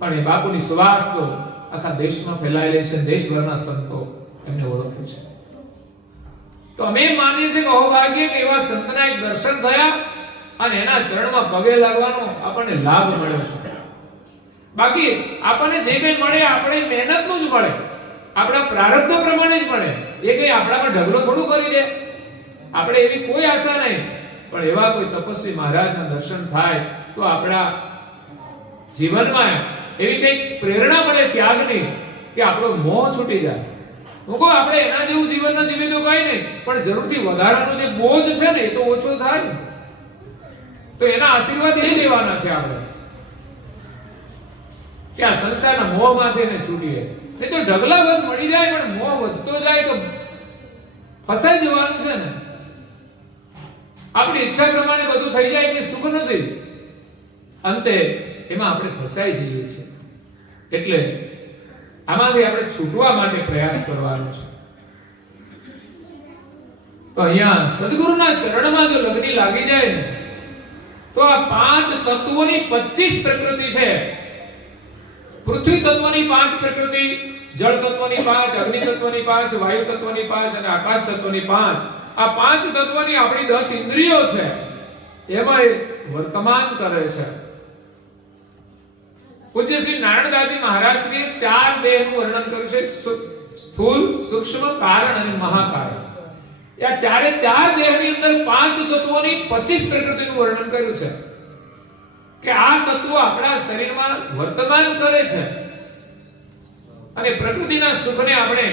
પણ એ બાપુની સુવાસ તો આખા દેશમાં ફેલાયેલી છે, દેશભરના સંતો એમને ઓળખે છે. તો અમે માનીએ છીએ કે અહોભાગ્ય કે એવા સંતના એક દર્શન થયા અને એના ચરણમાં પગે લાગવાનો આપણને લાભ મળ્યો છે. બાકી આપણને જે કંઈ મળે આપણે મહેનતનું જ મળે, આપણા પ્રારબ્ધ પ્રમાણે જ મળે. એ કંઈ આપણામાં ઢગલો થોડું કરી દે. આપણે એવી કોઈ આશા નહીં, પણ એવા કોઈ તપસ્વી મહારાજના દર્શન થાય તો આપણા જીવનમાં એવી કંઈક પ્રેરણા મળે ત્યાગની કે આપણો મોહ છૂટી જાય. હું કહું આપણે એના જેવું જીવન ન જીવીએ તો કઈ નહીં, પણ જરૂરથી વધારાનો જે બોજ છે ને એ તો ઓછો થાય. તો એના આશીર્વાદ એ લેવાના છે આપણે કે આ સંસારના મોહમાંથી એને છૂટીએ. નહીં તો ઢગલાબંધ મળી જાય પણ મોહ વધતો જાય તો ફસાઈ જવાનું છે ને. આપણી ઈચ્છા પ્રમાણે બધું થઈ જાય કે સુખ નથી, અંતે એમાં આપણે ફસાઈ જઈએ છીએ. એટલે આમાંથી આપણે છૂટવા માટે પ્રયાસ કરવાનો છે. તો અહીંયા સદગુરુના ચરણમાં જો લગ્ન લાગી જાય ને તો આ પાંચ તત્વોની 25 પ્રકૃતિ છે. પૃથ્વી તત્વની 5 પ્રકૃતિ, જળ તત્વની 5, અગ્નિ તત્વની 5, વાયુ તત્વની 5 અને આકાશ તત્વની 5. આ 5 તત્વની આપણી 10 ઇન્દ્રિયો છે, એમાં એ વર્તમાન કરે છે. પૂજ્ય શ્રી નારાયણદાસજી મહારાજ શ્રીએ 4 દેહનું વર્ણન કર્યું છે: સ્થૂલ, સૂક્ષ્મ, કારણ અને મહાકારણ. આ ચારે 4 દેહની અંદર 5 તત્વોની 25 પ્રકૃતિનું વર્ણન કર્યું છે કે આ તત્વો આપણા શરીરમાં વર્તમાન કરે છે. અને પ્રકૃતિના સુખને આપણે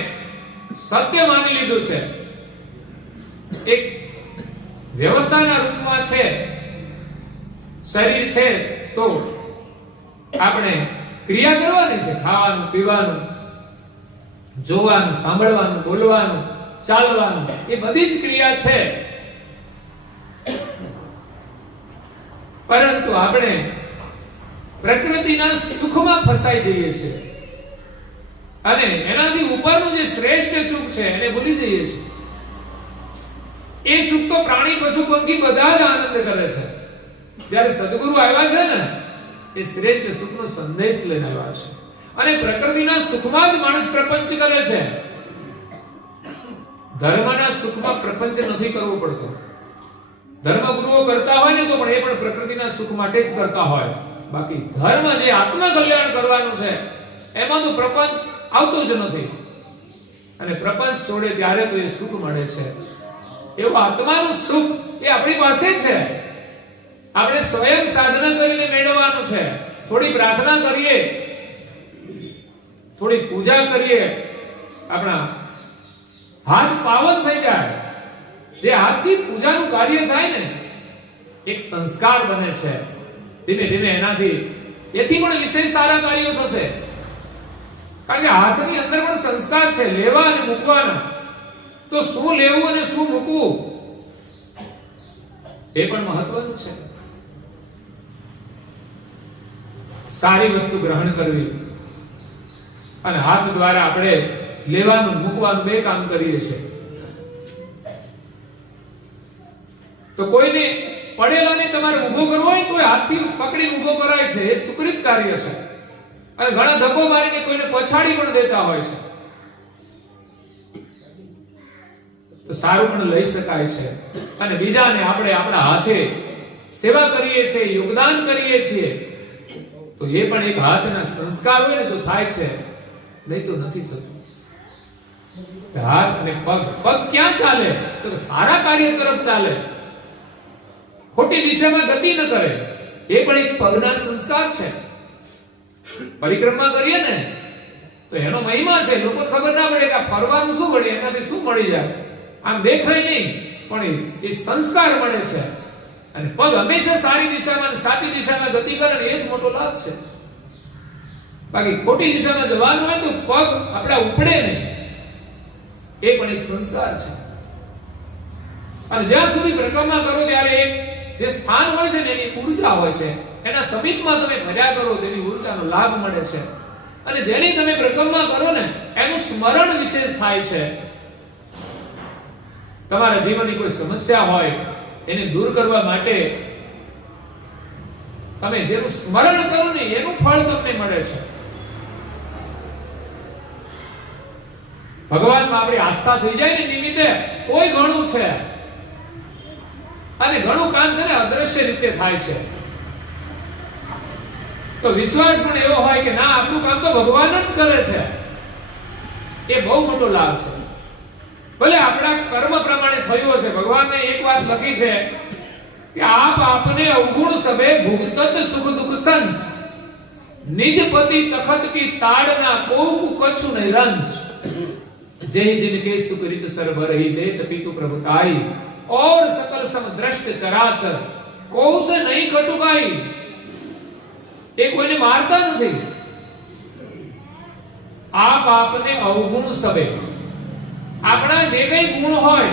સત્ય માની લીધું છે, એક વ્યવસ્થાના રૂપમાં છે. શરીર છે તો આપણે ક્રિયા કરવાની છે, ખાવાનું, પીવાનું, જોવાનું, સાંભળવાનું, બોલવાનું, ચાલવાનું, એ બધી જ ક્રિયા છે. પરંતુ આપણે પ્રકૃતિના સુખમાં ફસાઈ જઈએ છીએ અને એનાથી ઉપરનું જે શ્રેષ્ઠ સુખ છે એને ભૂલી જઈએ છીએ. એ સુખ તો પ્રાણી, પશુ, પંખી બધા જ આનંદ કરે છે. જ્યારે સદગુરુ આવ્યા છે ને એ શ્રેષ્ઠ સુખનો સંદેશ લઈને આવ્યા છે અને પ્રકૃતિના સુખમાં જ માણસ પ્રપંચ કરે છે. ધર્મના સુખમાં પ્રપંચ નથી કરવો પડતો. ધર્મગુરુઓ કરતા હોય ને તો પણ એ પણ પ્રકૃતિના સુખ માટે જ કરતા હોય. બાકી ધર્મ જે આત્મ કલ્યાણ કરવાનું છે એમાં તો પ્રપંચ આવતો જ નથી. અને પ્રપંચ છોડે ત્યારે તો એ સુખ મળે છે. એવું આત્માનું સુખ એ આપણી પાસે છે. આપણે સ્વયં સાધના કરીને મેળવવાનું છે. થોડી પ્રાર્થના કરીએ, થોડી પૂજા કરીએ, આપણા હાથ પાવન થઈ જાય. જે હાથથી પૂજાનું કાર્ય થાય ને એક સંસ્કાર બને છે. ધીમે ધીમે એથી પણ વિશેષ સારા કાર્યો થશે. કારણ કે હાથની અંદર પણ સંસ્કાર છે, લેવા અને મૂકવાના. તો શું લેવું અને શું મૂકવું એ પણ મહત્વનું છે. સારી વસ્તુ ગ્રહણ કરવી અને હાથ દ્વારા આપણે લેવાનું મૂકવાનું બે કામ કરીએ છીએ. તો કોઈને પડેલાને તમારે ઊભો કરવો હોય તો હાથથી પકડીને ઊભો કરાય છે, એ સુકૃત કાર્ય છે. અને ઘણા ધક્કો મારીને કોઈને પછાડી પણ દેતા હોય છે તો સારું પણ લઈ શકાય છે. અને બીજાને આપણે આપણા હાથે સેવા કરીએ છીએ, યોગદાન કરીએ છીએ તો એ પણ એક હાથના સંસ્કાર હોય ને તો થાય છે, નહીં તો નથી થતું. હાથ અને પગ ક્યાં ચાલે તો સારા કાર્ય તરફ ચાલે, ખોટી દિશામાં ગતિ ન કરે. એ પણ એક પગના સંસ્કાર છે. પરિક્રમા કરીએ ને તો એનો મહિમા છે. લોકોને ખબર ના પડે કે આ ફરવાનું શું મળે, એનાથી શું મળી જાય, આમ દેખાય નહીં પણ એ સંસ્કાર મળે છે. અને પગ હંમેશા સારી દિશામાં, સાચી દિશામાં ગતિ કરે ને એ જ મોટો લાભ છે. બાકી ખોટી દિશામાં જવાનું હોય તો પગ આપણા ઉપડે નહીં, એ પણ એક સંસ્કાર છે. અને જ્યાં સુધી પરિક્રમા કરો ત્યારે જે સ્થાન હોય છે ને એની ઊર્જા હોય છે, એના સમીપમાં તમે ફર્યા કરો તેની ઊર્જાનો લાભ મળે છે. અને જેની તમે પરિક્રમા કરો ને એનું સ્મરણ વિશેષ થાય છે. તમારા જીવનની કોઈ સમસ્યા હોય એને દૂર કરવા માટે તમે જેનું સ્મરણ કરો ને એનું ફળ તમને મળે છે. ભગવાનમાં આપણી આસ્થા થઈ જાય ને નિમિત્તે કોઈ ઘણું છે. અને ઘણું કામ છે ને અદ્રશ્ય રીતે થાય છે. તો વિશ્વાસ પણ એવો હોય કે ના, આપણું કામ તો ભગવાન જ કરે છે. એ બહુ મોટો લાભ છે. ભલે આપણા કર્મ પ્રમાણે થયું હશે. ભગવાનને એક વાત લખી છે કે આપ આપને અવગુણ સભે ભુગતત સુખ દુઃખ સંચ, નિજ પતિ તખત કી તાડના કોકુ કछु નહીં રંજ, जय जिनके सुकृत सर्व रही देत पितु प्रभुताई, और सकल सम दृष्ट चराचर कोसे नहीं कटुकाई. એ કોઈને મારતા નથી. આપ આપને અવગુણ સબે, આપણા જે કઈ ગુણ હોય,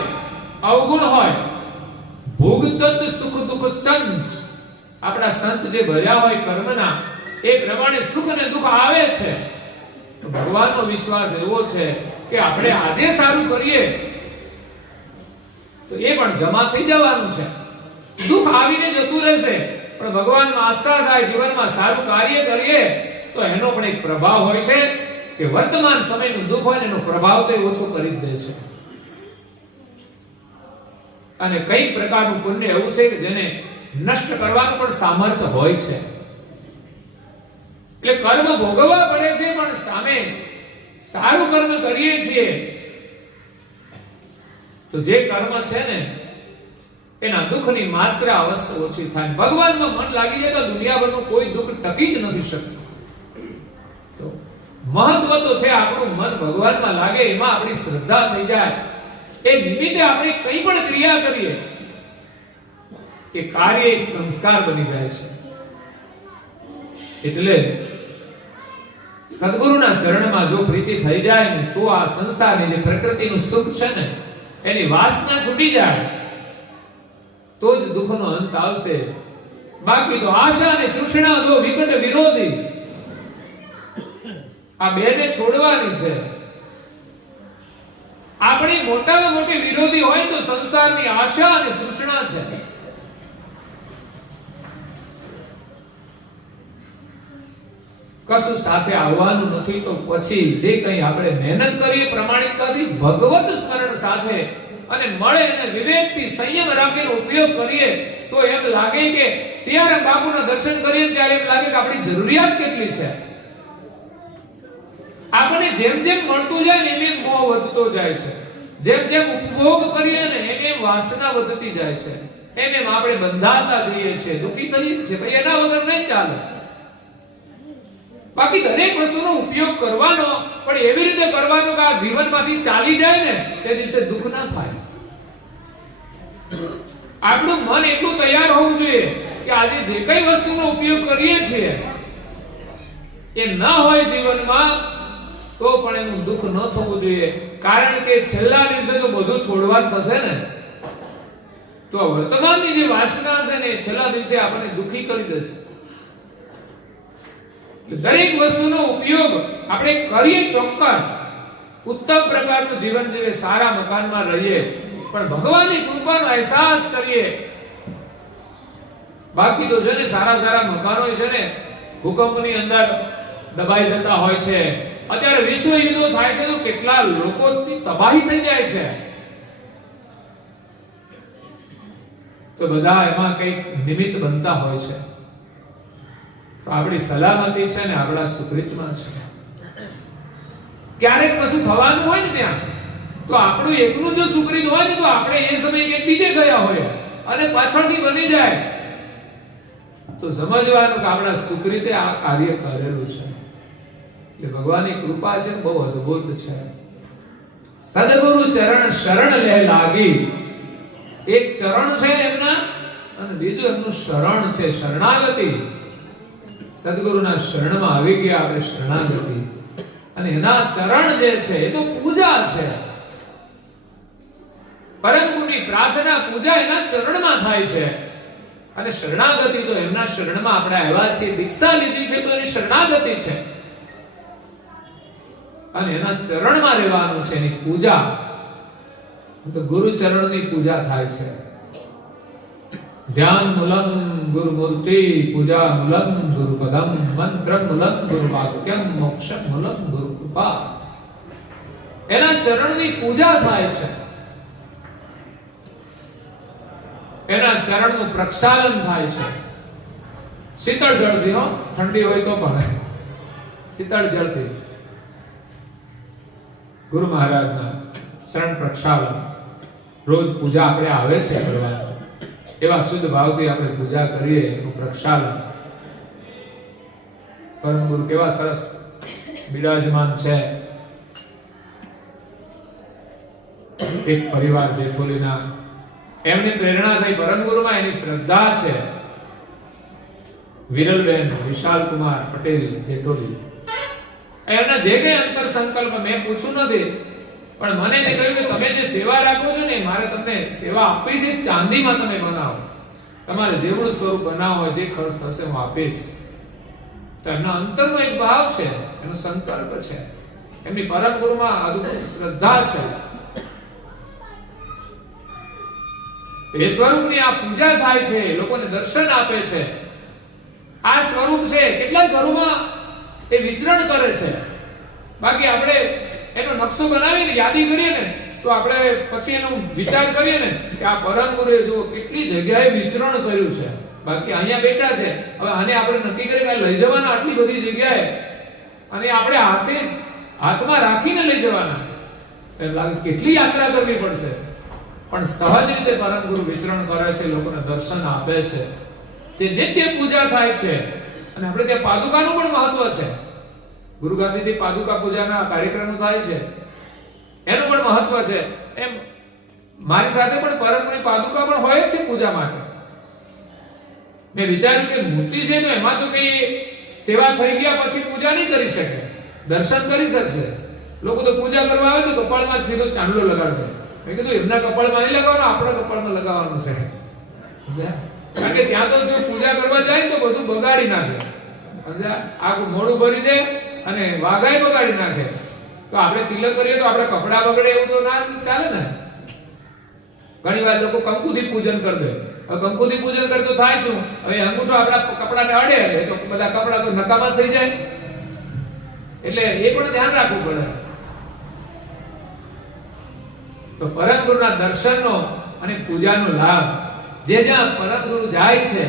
અવગુણ હોય, ભોગતત સુખ દુઃખ સંચ, આપણા સંચ જે ભર્યા હોય કર્મના, એ પ્રમાણે સુખ અને દુઃખ આવે છે. તો ભગવાનનો વિશ્વાસ એવો છે કે આપણે આજે સારું કરીએ તો એ પણ જમા થઈ જવાનું છે. દુઃખ આવીને જતું રહેશે, પણ ભગવાનમાં આસ્થા થાય, જીવનમાં સારું કાર્ય કરીએ તો એનો પણ એક પ્રભાવ હોય છે કે વર્તમાન સમયનું દુઃખ હોય એનો પ્રભાવ તો એ ઓછો કરી જ દે છે. અને કઈ પ્રકારનું પુણ્ય એવું છે કે જેને નષ્ટ કરવાનું પણ સામર્થ્ય હોય છે. એટલે કર્મ ભોગવવા પડે છે, પણ સામે સારું કર્મ કરીએ છીએ તો જે કર્મ છે ને એના દુઃખની માત્રા અવશ્ય ઓછી થાય. ભગવાનમાં મન લાગી જાય તો દુનિયાભરનું કોઈ દુઃખ ટકી જ નથી શકતું. તો મહત્વ તો છે આપણું મન ભગવાનમાં લાગે, એમાં આપણી શ્રદ્ધા થઈ જાય, એ નિમિત્તે આપણે કંઈ પણ ક્રિયા કરીએ એ કાર્ય એક સંસ્કાર બની જાય છે. એટલે સદગુરુના ચરણમાં જો પ્રીતિ થઈ જાય ને તો આ સંસારની જે પ્રકૃતિનું સુખ છે ને એની વાસના છૂટી જાય તો જ દુઃખનો અંત આવશે. બાકી તો આશા અને તૃષ્ણા જો વિકટ વિરોધી, આ બેને છોડવાની છે. આપણી મોટામાં મોટી વિરોધી હોય તો સંસારની આશા અને તૃષ્ણા છે. કશું સાથે આવવાનું નથી તો પછી જે કંઈ આપણે મહેનત કરીએ પ્રમાણિકતાથી ભગવત સ્મરણ સાથે અને મળે અને વિવેકથી સંયમ રાખીને ઉપયોગ કરીએ તો એમ લાગે કે સિયારામ બાપુના દર્શન કરીએ ત્યારે એમ લાગે કે આપણી જરૂરિયાત કેટલી છે. આપણને જેમ જેમ મળતું જાય ને એમ મોહ વધતો જાય છે. જેમ જેમ ઉપભોગ કરીએ ને એમ વાસના વધતી જાય છે. એમ આપણે બંધાતા જઈએ છીએ, દુઃખી થઈએ છીએ. ભાઈ એના વગર નહીં ચાલે. બાકી દરેક વસ્તુનો ઉપયોગ કરવાનો, પણ એવી રીતે કરવાનો કે આ જીવનમાંથી ચાલી જાય ને તે દિવસે દુઃખ ના થાય. આપણું મન એટલું તૈયાર હોવું જોઈએ કે આજે જે કઈ વસ્તુનો ઉપયોગ કરીએ છીએ એ ન હોય જીવનમાં તો પણ એનું દુઃખ ન થવું જોઈએ. કારણ કે છેલ્લા દિવસે તો બધું છોડવાનું થશે ને, તો વર્તમાનની જે વાસના છે ને છેલ્લા દિવસે આપણને દુઃખી કરી દેશે. દરેક વસ્તુનો ઉપયોગ આપણે કરીએ ચોક્કસ, ઉત્તમ પ્રકારનું જીવન જીવે, સારા મકાનમાં રહીએ, પણ ભગવાનની કૃપાનો અહેસાસ કરીએ. બાકી તો છે ને સારા સારા મકાનો છે ને ભૂકંપની અંદર દબાઈ જતા હોય છે. અત્યારે વિશ્વ યુદ્ધો થાય છે તો કેટલા લોકોની તબાહી થઈ જાય છે. તો બધા એમાં કંઈક નિમિત્ત બનતા હોય છે. તો આપણી સલામતી છે ને આપણા સુકૃતમાં છે. ક્યારેક કશું થવાનું હોય ને ત્યાં તો આપણું એકનું જો સુકૃત હોય ને તો આપણે એ સમયે એક બીજે ગયા હોય અને પાછળથી બની જાય તો સમજવાનું કે આપણા સુકૃતે આ કાર્ય કરેલું છે. એટલે ભગવાનની કૃપા છે બહુ અદ્ભુત છે. સદગુરુ ચરણ શરણ લે લાગી, એક ચરણ છે એમના અને બીજું એમનું શરણ છે, શરણાગતિ. સદગુરુના શરણમાં આવી ગયા આપણે, શરણાગતિ. અને એના ચરણ જે છે એ તો પૂજા છે. પરમ ગુરુની પ્રાર્થના પૂજા એના ચરણમાં થાય છે. અને શરણાગતિ તો એમના શરણમાં આપણે આવ્યા છીએ, દીક્ષા લીધી છે તો એની શરણાગતિ છે. અને એના ચરણમાં રહેવાનું છે, એની પૂજા. તો ગુરુ ચરણની પૂજા થાય છે. ધ્યાન મૂલમ ગુરુ મૂર્તિ, પૂજા મૂલમ ગુરુ પદમ, મંત્ર મૂલમ ગુરુ વાક્યમ, મોક્ષ મૂલમ ગુરુ કૃપા. એના ચરણની પૂજા થાય છે. એના ચરણનું પ્રક્ષાલન થાય છે શીતળ જળથી, હો, ઠંડી હોય તો પણ શીતળ જળથી ગુરુ મહારાજના ચરણ પ્રક્ષાલન રોજ પૂજા આપણે આવે છે કરવા, એવા શુદ્ધ ભાવથી આપણે પૂજા કરીએ, એનું પ્રક્ષાલન. પરમ ગુરુ કેવા સરસ બિરાજમાન છે. એક પરિવાર જેઠોલીના, એમની પ્રેરણા થઈ પરમ ગુરુમાં, એની શ્રદ્ધા છે. વિરલબેન વિશાલકુમાર પટેલ જેઠોલી, એમના જે કઈ અંતર સંકલ્પ મેં પૂછ્યું નથી, પણ મને એને કહ્યું કે તમે જે સેવા રાખો છો ને, મારે તમને સેવા આપવી છે, ચાંદીમાં તમે બનાવો, તમારે જેવડું સ્વરૂપ બનાવો, જે ખર્ચ થશે હું આપીશ. તો એમના અંતરનો એક ભાવ છે, એનો સંકલ્પ છે, એમની પરમ ગુરુમાં અદ્ભુત શ્રદ્ધા છે. એ સ્વરૂપની આ પૂજા થાય છે, લોકોને દર્શન આપે છે. આ સ્વરૂપ છે, કેટલાય ઘરોમાં એ વિચરણ કરે છે. બાકી આપણે એનો નકશો બનાવીને યાદી કરીએ ને, તો આપણે પછી એનો વિચાર કરીએ ને કે આ પરમ ગુરુએ જો કેટલી જગ્યાએ વિચરણ કર્યું છે. બાકી અહીંયા બેઠા છે, હવે આને આપણે નક્કી કરી કે લઈ જવાના આટલી બધી જગ્યાએ, અને આપણે હાથમાં રાખીને લઈ જવાના, એમ લાગે કેટલી યાત્રા કરવી પડશે. પણ સહજ રીતે પરમ ગુરુ વિચરણ કરે છે, લોકોને દર્શન આપે છે. જે નિત્ય પૂજા થાય છે, અને આપણે ત્યાં પાદુકાનું પણ મહત્વ છે. ગુરુ ગાંધીજી પાદુકા પૂજાના કાર્યક્રમો થાય છે, એનું પણ મહત્વ છે. એમ મારી સાથે પણ પરમ ગુરુની પાદુકા પણ હોય છે પૂજા માટે. મેં વિચાર્યું કે મૂર્તિ છે તો એમાં તો કઈ સેવા થઈ ગયા પછી પૂજા નહીં કરી શકે, દર્શન કરી શકશે. લોકો તો પૂજા કરવા આવે તો કપાળમાં સીધો ચાંદલો લગાડે. મેં કીધું એમના કપાળમાં નહીં લગાવવાનો, આપણા કપાળમાં લગાવવાનું છે. કારણ કે ત્યાં તો જો પૂજા કરવા જાય તો બધું બગાડી નાખે, આખું મોઢું ભરી દે અને વાઘાય બગાડી નાખે. તો આપણે તિલક કરીએ તો આપણે કપડા બગડે એવું તો ના ચાલે ને. ઘણી વાર લોકો કંકુથી પૂજન કરી દે. કંકુથી પૂજન કરે તો થાય શું? હવે અંગૂઠો આપણા કપડાને અડે એટલે તો બધા કપડા તો નકામા થઈ જાય. એટલે એ પણ ધ્યાન રાખવું પડે. તો પરમ ગુરુના દર્શનનો અને પૂજાનો લાભ, જે જ્યાં પરમ ગુરુ જાય છે,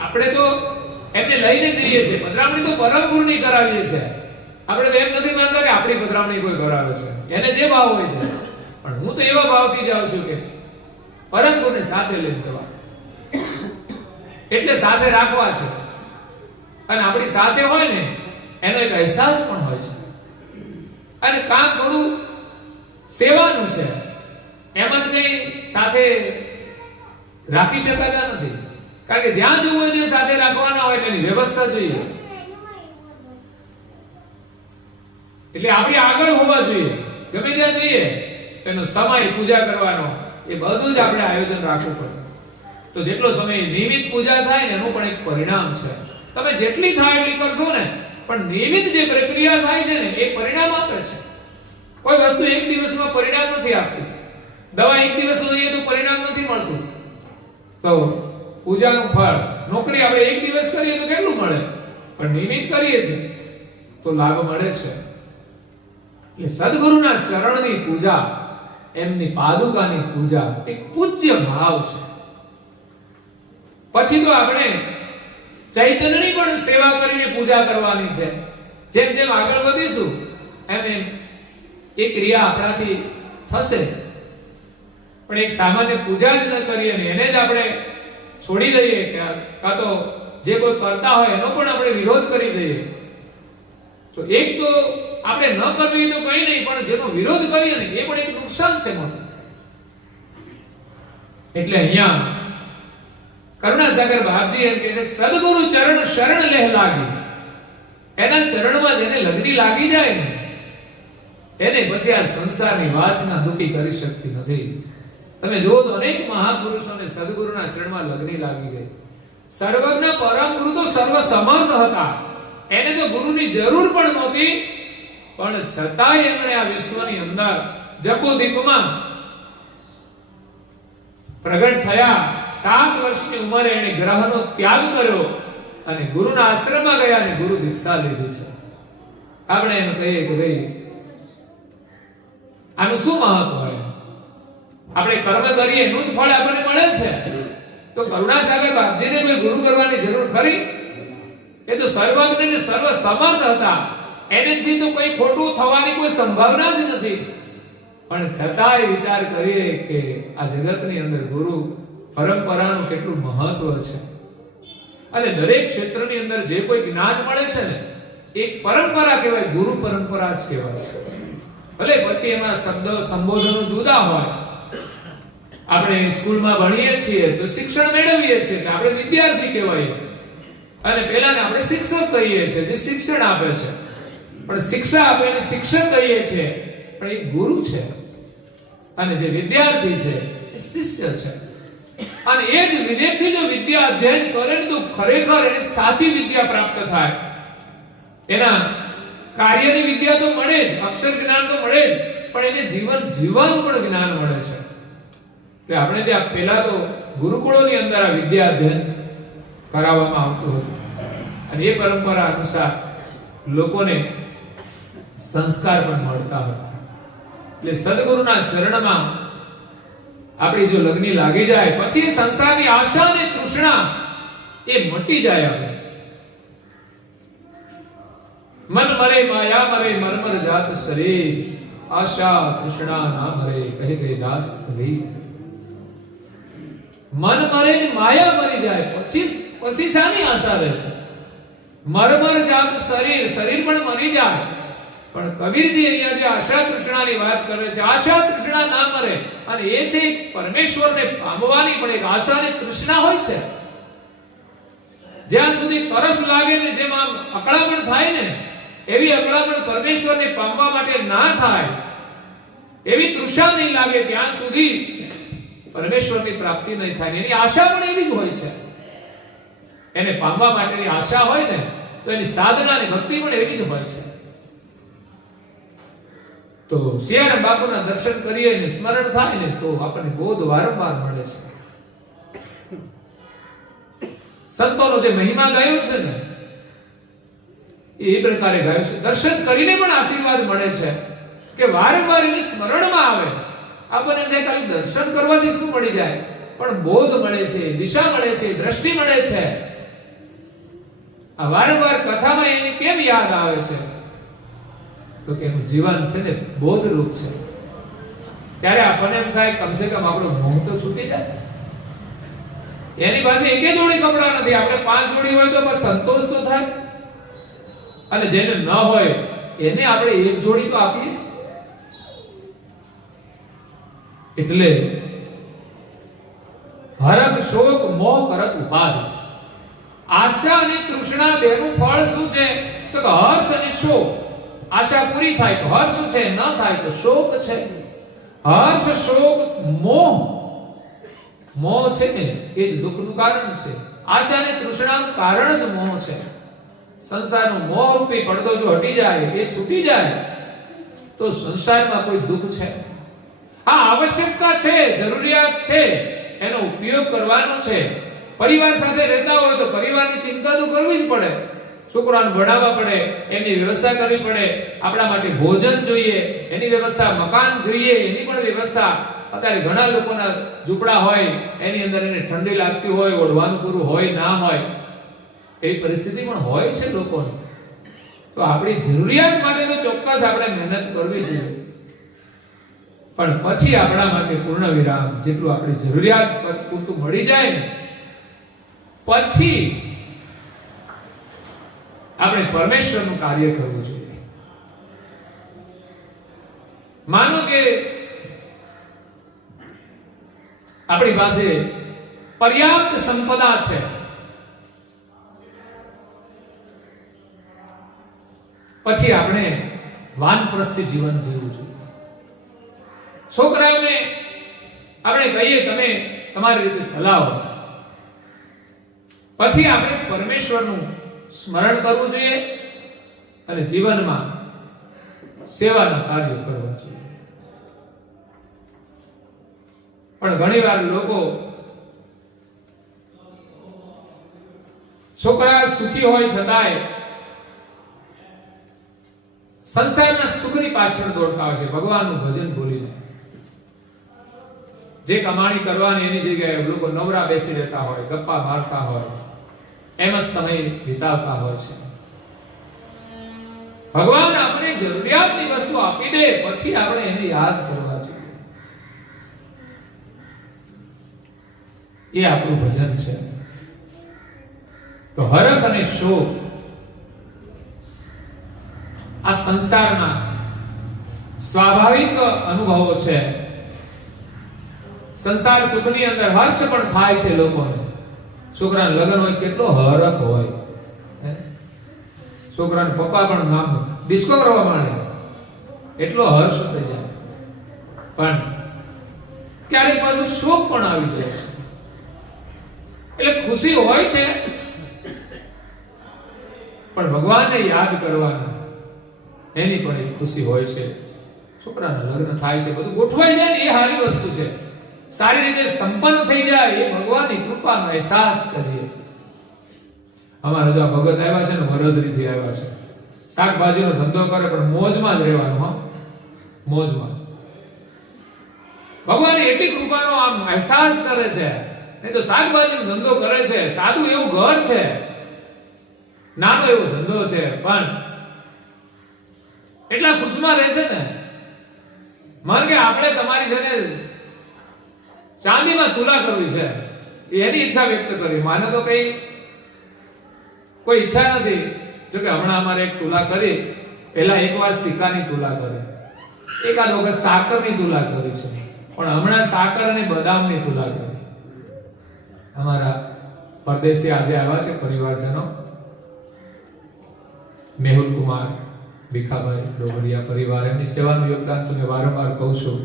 આપણે તો એમને લઈને જઈએ છીએ. પધરામણી તો પરમ ગુરુની કરાવીએ છીએ. આપણે તો એમ નથી માનતા કે આપણી પધરામણી કોઈ કરાવે છે, એને જે ભાવ હોય તે. પણ હું તો એવા ભાવથી જાઉં છું કે પરમ ગુરુને સાથે લઈને જવા, એટલે સાથે રાખવા છે. અને આપણી સાથે હોય ને એનો એક અહેસાસ પણ હોય છે. અને કામ થોડું સેવાનું છે, એમ જ કઈ સાથે રાખી શકાતા નથી. કારણ કે જ્યાં જવું હોય ત્યાં સાથે રાખવાના હોય તેની વ્યવસ્થા જોઈએ. એટલે આપણે આગળ હોવા જોઈએ, ગમે ત્યાં જઈએ એનો સમય પૂજા કરવાનો એ બધું જ આપણે આયોજન રાખવું પડે. તો જેટલો સમય નિયમિત પૂજા થાય ને એનું પણ એક પરિણામ છે. તમે જેટલી થાય એટલી કરશો ને, પણ નિયમિત જે પ્રક્રિયા થાય છે ને એ પરિણામ આપે છે. કોઈ વસ્તુ એક દિવસમાં પરિણામ નથી આપતી. દવા એક દિવસ લઈએ તો પરિણામ નથી મળતું. તો પૂજાનું ફળ, નોકરી આપણે એક દિવસ કરીએ તો કેટલું મળે, પણ નિયમિત કરીએ છીએ તો લાભ મળે છે. એટલે સદગુરુના ચરણની પૂજા, એમની પાદુકાની પૂજા એક પૂજ્ય ભાવ છે. પછી તો આપણે ચૈતન્યની પણ સેવા કરીને પૂજા કરવાની છે. જેમ જેમ આગળ વધીશું એમ એમ એ ક્રિયા આપણાથી થશે. પણ એક સામાન્ય પૂજા જ ન કરીએ અને એને જ આપણે છોડી દઈએ, કે કાં તો જે કોઈ કરતા હોય એનો પણ આપણે વિરોધ કરી દઈએ, તો એક તો આપણે ન કરવી તો કંઈ નહીં, પણ જેનો વિરોધ કરીએ ને એ પણ એક નુકસાન છે મોટું. એટલે અહીંયા કરુણાસાગર બાપજી એમ કહે છે, સદગુરુ ચરણ શરણ લેહ લાગી. એના ચરણમાં જેને લગની લાગી જાય ને એને પછી આ સંસારની વાસના દુખી કરી શકતી નથી. તમે જુઓ તો અનેક મહાપુરુષોને સદગુરુના ચરણમાં લગની લાગી ગઈ. સર્વજ્ઞ પરમ ગુરુ તો સર્વ સમર્થ હતા, એને તો ગુરુની જરૂર પણ નહોતી, પણ છતાંય એમણે આ વિશ્વની અંદર જપોદીપમાં પ્રગટ થયા. 7 વર્ષની ઉંમરે એને ગ્રહનો ત્યાગ કર્યો અને ગુરુના આશ્રમમાં ગયા અને ગુરુ દીક્ષા લીધી છે. આપણે એમ કહીએ કે ભાઈ આનું શું મહત્વ હોય? આપણે કર્મ કરીએ એનું જ ફળ આપણને મળે છે. તો કરુણાસાગર બાપજીને કોઈ ગુરુ કરવાની જરૂર ખરી? એ તો સર્વજ્ઞ ને સર્વ સમર્થ હતા, એનાથી તો કોઈ ખોટું થવાની કોઈ સંભાવના જ નથી. પણ છતાંય વિચાર કરીએ કે આ જગતની અંદર ગુરુ પરંપરાનું કેટલું મહત્વ છે. અને દરેક ક્ષેત્રની અંદર જે કોઈ જ્ઞાન મળે છે ને, એક પરંપરા કહેવાય, ગુરુ પરંપરા જ કહેવાય છે. ભલે પછી એમાં શબ્દ સંબોધનો જુદા હોય. આપણે સ્કૂલમાં ભણીએ છીએ તો શિક્ષણ મેળવીએ છીએ કે આપણે વિદ્યાર્થી કહેવાય, અને પેલાને આપણે શિક્ષક કહીએ છીએ, જે શિક્ષણ આપે છે. પણ શિક્ષા આપે એને શિક્ષક કહીએ છીએ, પણ એ ગુરુ છે. અને જે વિદ્યાર્થી છે એ શિષ્ય છે. અને એ જ વિવેકથી જો વિદ્યા અધ્યયન કરે ને તો ખરેખર એને સાચી વિદ્યા પ્રાપ્ત થાય. એના કાર્યની વિદ્યા તો મળે જ, અક્ષર જ્ઞાન તો મળે જ, પણ એને જીવન જીવવાનું પણ જ્ઞાન મળે છે. એટલે આપણે ત્યાં પહેલા તો ગુરુકુળોની અંદર આ વિદ્યા અધ્યયન કરાવવામાં આવતું હતું, અને એ પરંપરા અનુસાર લોકોને સંસ્કાર પણ મળતા હતા. એટલે સદગુરુના ચરણમાં આપણી જો લગ્ની લાગી જાય, પછી એ સંસારની આશા અને તૃષ્ણા એ મટી જાય. આપણે મન મરે માયા મરે મરમર જાત શરીર, આશા તૃષ્ણા ના મરે કહે ગઈ દાસ કબીર. મન મરે ને માયા મરી જાય, પછી શાની આશા રહે છે? મરમર જાત શરીર, શરીર પણ મરી જાય. પણ કબીરજી અહીંયા જે આશા તૃષ્ણાની વાત કરે છે, આશા તૃષ્ણા ના મરે, અને એ છે પરમેશ્વરને પામવાની પણ એક આશા અને તૃષ્ણા હોય છે. જ્યાં સુધી તરસ લાગે ને, જેમ આમ અકળામણ થાય ને, એવી અકળામણ પરમેશ્વરને પામવા માટે ના થાય, એવી તૃષા નહીં લાગે, ત્યાં સુધી પરમેશ્વરની પ્રાપ્તિ નહીં થાય. એની આશા પણ એવી જ હોય છે. એને પામવા માટેની આશા હોય ને, તો એની સાધના અને ભક્તિ પણ એવી જ હોય છે. તો સિયારામ બાપુના દર્શન કરીએ ને, સ્મરણ થાય ને, તો આપણને બોધ વારંવાર મળે છે. સંતોનો જે મહિમા ગાયો છે ને, એ પ્રકારે ગાયો છે. દર્શન કરીને પણ આશીર્વાદ મળે છે કે વારંવાર એને સ્મરણમાં આવે. આપણને એમ થાય ખાલી દર્શન કરવાથી શું મળી જાય, પણ બોધ મળે છે, દિશા મળે છે, દ્રષ્ટિ મળે છે. આ વારંવાર કથામાં એને કેમ યાદ આવે છે? તો કે એનું જીવન છે ને બોધરૂપ છે. ત્યારે આપણને એમ થાય કમસે કમ આપણો મોહ તો છૂટી જાય. એની પાસે એકે જોડી કપડા નથી, આપણે 5 જોડી હોય તો બસ સંતોષ તો થાય. અને જેને ન હોય એને આપણે એક જોડી તો આપીએ. એટલે હરક શોક મોહ કરત ઉપાધિ, આશા અને તૃષ્ણા બેનું ફળ શું છે? તો હર્ષ અને શોક. આશા પૂરી થાય તો હર્ષ છે, ન થાય તો શોક છે. હર્ષ શોક મોહ, મોહ છે ને એ જ દુઃખનું કારણ છે. આશા અને તૃષ્ણાનું કારણ જ મોહ છે. સંસારનો મોહ રૂપી પડદો જો હટી જાય, એ છૂટી જાય, તો સંસારમાં કોઈ દુઃખ છે? આ આવશ્યકતા છે, જરૂરિયાત છે, એનો ઉપયોગ કરવાનો છે. પરિવાર સાથે રહેતા હોય તો પરિવારની ચિંતા તો કરવી જ પડે. છોકરાને ભણાવવા પડે, એમની વ્યવસ્થા કરવી પડે. આપણા માટે ભોજન જોઈએ, એની વ્યવસ્થા, મકાન જોઈએ, એની પણ વ્યવસ્થા. અત્યારે ઘણા લોકોના ઝૂંપડા હોય, એની અંદર એને ઠંડી લાગતી હોય, ઓઢવાનું પૂરું હોય ના હોય, એવી પરિસ્થિતિ પણ હોય છે લોકોની. તો આપણી જરૂરિયાત માટે તો ચોક્કસ આપણે મહેનત કરવી જોઈએ, પણ પછી આપણા માટે પૂર્ણ વિરામ, જેટલું આપણી જરૂરિયાત પૂરતું મળી જાય ને, પછી આપણે પરમેશ્વરનું કાર્ય કરવું જોઈએ. માનો કે આપણી પાસે પર્યાપ્ત સંપદા છે, પછી આપણે વાનપ્રસ્થી જીવન જીવવું જોઈએ. છોકરાઓને આપણે કહીએ તમે તમારી રીતે ચલાવો, પછી આપણે પરમેશ્વરનું સ્મરણ કરવું જોઈએ અને જીવનમાં સેવાના કાર્યો કરવા જોઈએ. પણ ઘણીવાર લોકો છોકરા સુખી હોય છતાંય સંસારના સુખની પાછળ દોડતા હોય છે, ભગવાનનું ભજન ભૂલીને. જે કમાણી કરવાની એની જગ્યાએ લોકો નવરા બેસી રહેતા હોય, ગપ્પા મારતા હોય, એમ જ સમય વિતાવતા હોય છે. ભગવાન આપણે જરૂરિયાતની વસ્તુ આપી દે પછી આપણે એને યાદ કરવા જોઈએ. એ આપણું ભજન છે. તો હરખ અને શોક આ સંસારના સ્વાભાવિક અનુભવો છે. સંસાર સુખની અંદર હર્ષ પણ થાય છે લોકોને. છોકરાના લગ્ન હોય કેટલો હરખ હોય, છોકરાના પપ્પા પણ નામ ડિસ્કો કરવા માંડે, એટલો હર્ષ થઈ જાય. પણ ક્યારેક પાછું શોક પણ આવી જાય છે. એટલે ખુશી હોય છે પણ ભગવાનને યાદ કરવાના એની પણ એક ખુશી હોય છે. છોકરાના લગ્ન થાય છે, બધું ગોઠવાઈ જાય ને એ સારી વસ્તુ છે. સારી રીતે સંપન્ન થઈ જાય એ ભગવાનની કૃપાનો અહેસાસ કરીએ. અમારા જો આ ભગત આવ્યા છે ને, વડોદરીથી આવ્યા છે, શાકભાજીનો ધંધો કરે પણ મોજમાં જ રહેવાનું. હા, મોજમાં જ. ભગવાન એટલી કૃપાનો આમ અહેસાસ કરે છે. નહીં તો શાકભાજીનો ધંધો કરે છે, સાદું એવું ઘર છે, નાનો એવો ધંધો છે, પણ એટલા ખુશમાં રહે છે ને. માન કે આપણે તમારી છે ને ચાંદીમાં તુલા કરવી છે, એની ઈચ્છા વ્યક્ત કરી. માને તો કઈ કોઈ ઈચ્છા નથી. જો કે હમણાં અમારે એક તુલા કરી, પહેલા એકવાર સિક્કાની તુલા કરે, એકાદ વખત સાકરની તુલા કરી છે, પણ હમણાં સાકર અને બદામની તુલા કરી. અમારા પરદેશી આજે આવ્યા છે પરિવારજનો, મેહુલ કુમાર, ભીખાભાઈ, ડોગરિયા પરિવાર, એમની સેવાનું યોગદાન તો મેં વારંવાર કહું છું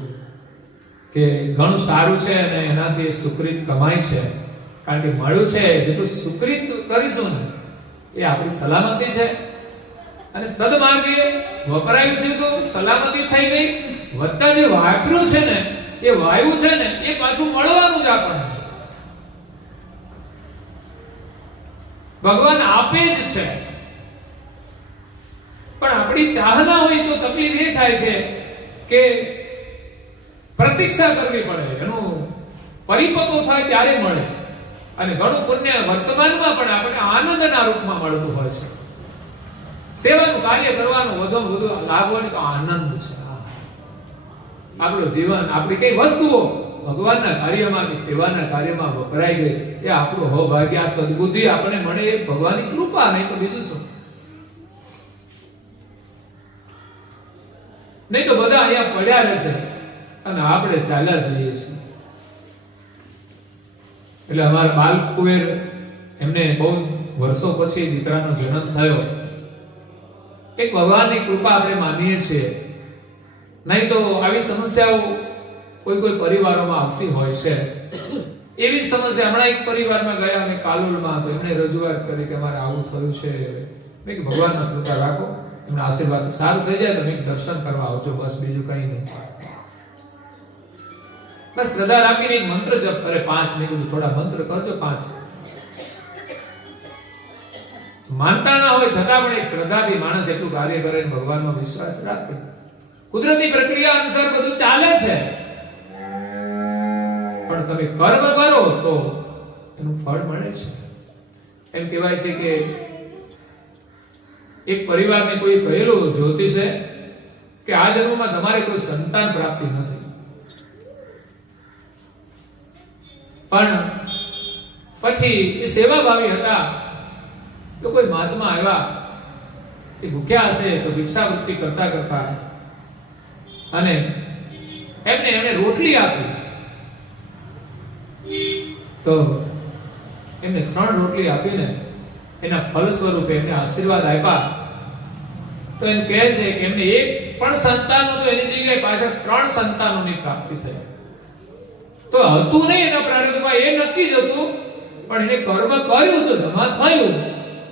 કે ઘણું સારું છે અને એનાથી સુકૃત કમાય છે. કારણ કે મળ્યું છે, જેટલું સુકૃત કરીશું ને એ આપણી સલામતી છે. અને સદમાર્ગે વપરાયું છે તો સલામતી થઈ ગઈ. વત્તા જે વાપર્યું છે ને એ વાયુ છે ને એ પાછું મળવાનું જ આપણને. ભગવાન આપે જ છે, પણ આપણી ચાહના હોય તો તકલીફ એ થાય છે કે પ્રતીક્ષા કરવી પડે, એનું પરિપક્વ થાય ત્યારે મળે. અને ઘણું પુણ્ય વર્તમાનમાં પણ આપણે આનંદના રૂપમાં મળતું હોય છે. સેવાનું કાર્ય કરવાનો વધુ વધુ લાભવાની તો આનંદ છે. આપણું જીવન, આપણી કઈ વસ્તુઓ ભગવાનના કાર્યમાં કે સેવાના કાર્યમાં વપરાઈ ગઈ એ આપણું સૌભાગ્ય. આ સદબુદ્ધિ આપણે મળે એ ભગવાનની કૃપા, નહીં તો બીજું શું. નહીં તો બધા અહીંયા પડ્યા રહે છે અને આપણે ચાલ્યા જઈએ છીએ. એટલે અમારા બાલ કુવેર, એમને બહુ વર્ષો પછી દીકરાનો જન્મ થયો. એક ભગવાનની કૃપા આપણે માનીએ છીએ. નહીં તો આવી સમસ્યાઓ કોઈ કોઈ પરિવારોમાં આવતી હોય છે. એવી સમસ્યા હમણાં એક પરિવારમાં ગયા અમે કાલોલમાં, તો એમણે રજૂઆત કરી કે અમારે આવું થયું છે. મેં કે ભગવાનના શ્રદ્ધા રાખો, એમના આશીર્વાદ સારું થઈ જાય તો મેં દર્શન કરવા આવજો, બસ બીજું કંઈ નહીં. બસ શ્રદ્ધા રાખીને એક મંત્ર જપ કરે 5. મેં કીધું થોડા મંત્ર કરજો 5. માનતા ના હોય છતાં પણ એક શ્રદ્ધાથી માણસ એટલું કાર્ય કરે, ભગવાનનો વિશ્વાસ રાખે. કુદરતી પ્રક્રિયા અનુસાર બધું ચાલે છે, પણ તમે કર્મ કરો તો એનું ફળ મળે છે. એમ કહેવાય છે કે એક પરિવારને કોઈ કહેલું જ્યોતિષે કે આ જન્મમાં તમારે કોઈ સંતાન પ્રાપ્તિ નથી, પણ પછી એ સેવાભાવી હતા તો કોઈ મહાત્મા આવ્યા, એ ભૂખ્યા હશે તો ભિક્ષાવૃત્તિ કરતા કરતા અને એમને રોટલી આપી. તો એમને 3 રોટલી આપીને એના ફળ સ્વરૂપે એમને આશીર્વાદ આપ્યા. તો એમ કહે છે કે એમને એક પણ સંતાન નહોતું, એની જગ્યાએ પાછળ 3 સંતાનોની પ્રાપ્તિ થઈ. તો હતું નહીં એના પ્રારબ્ધમાં, એ નક્કી જ હતું, પણ એને કર્મ કર્યું તો જમા થયું,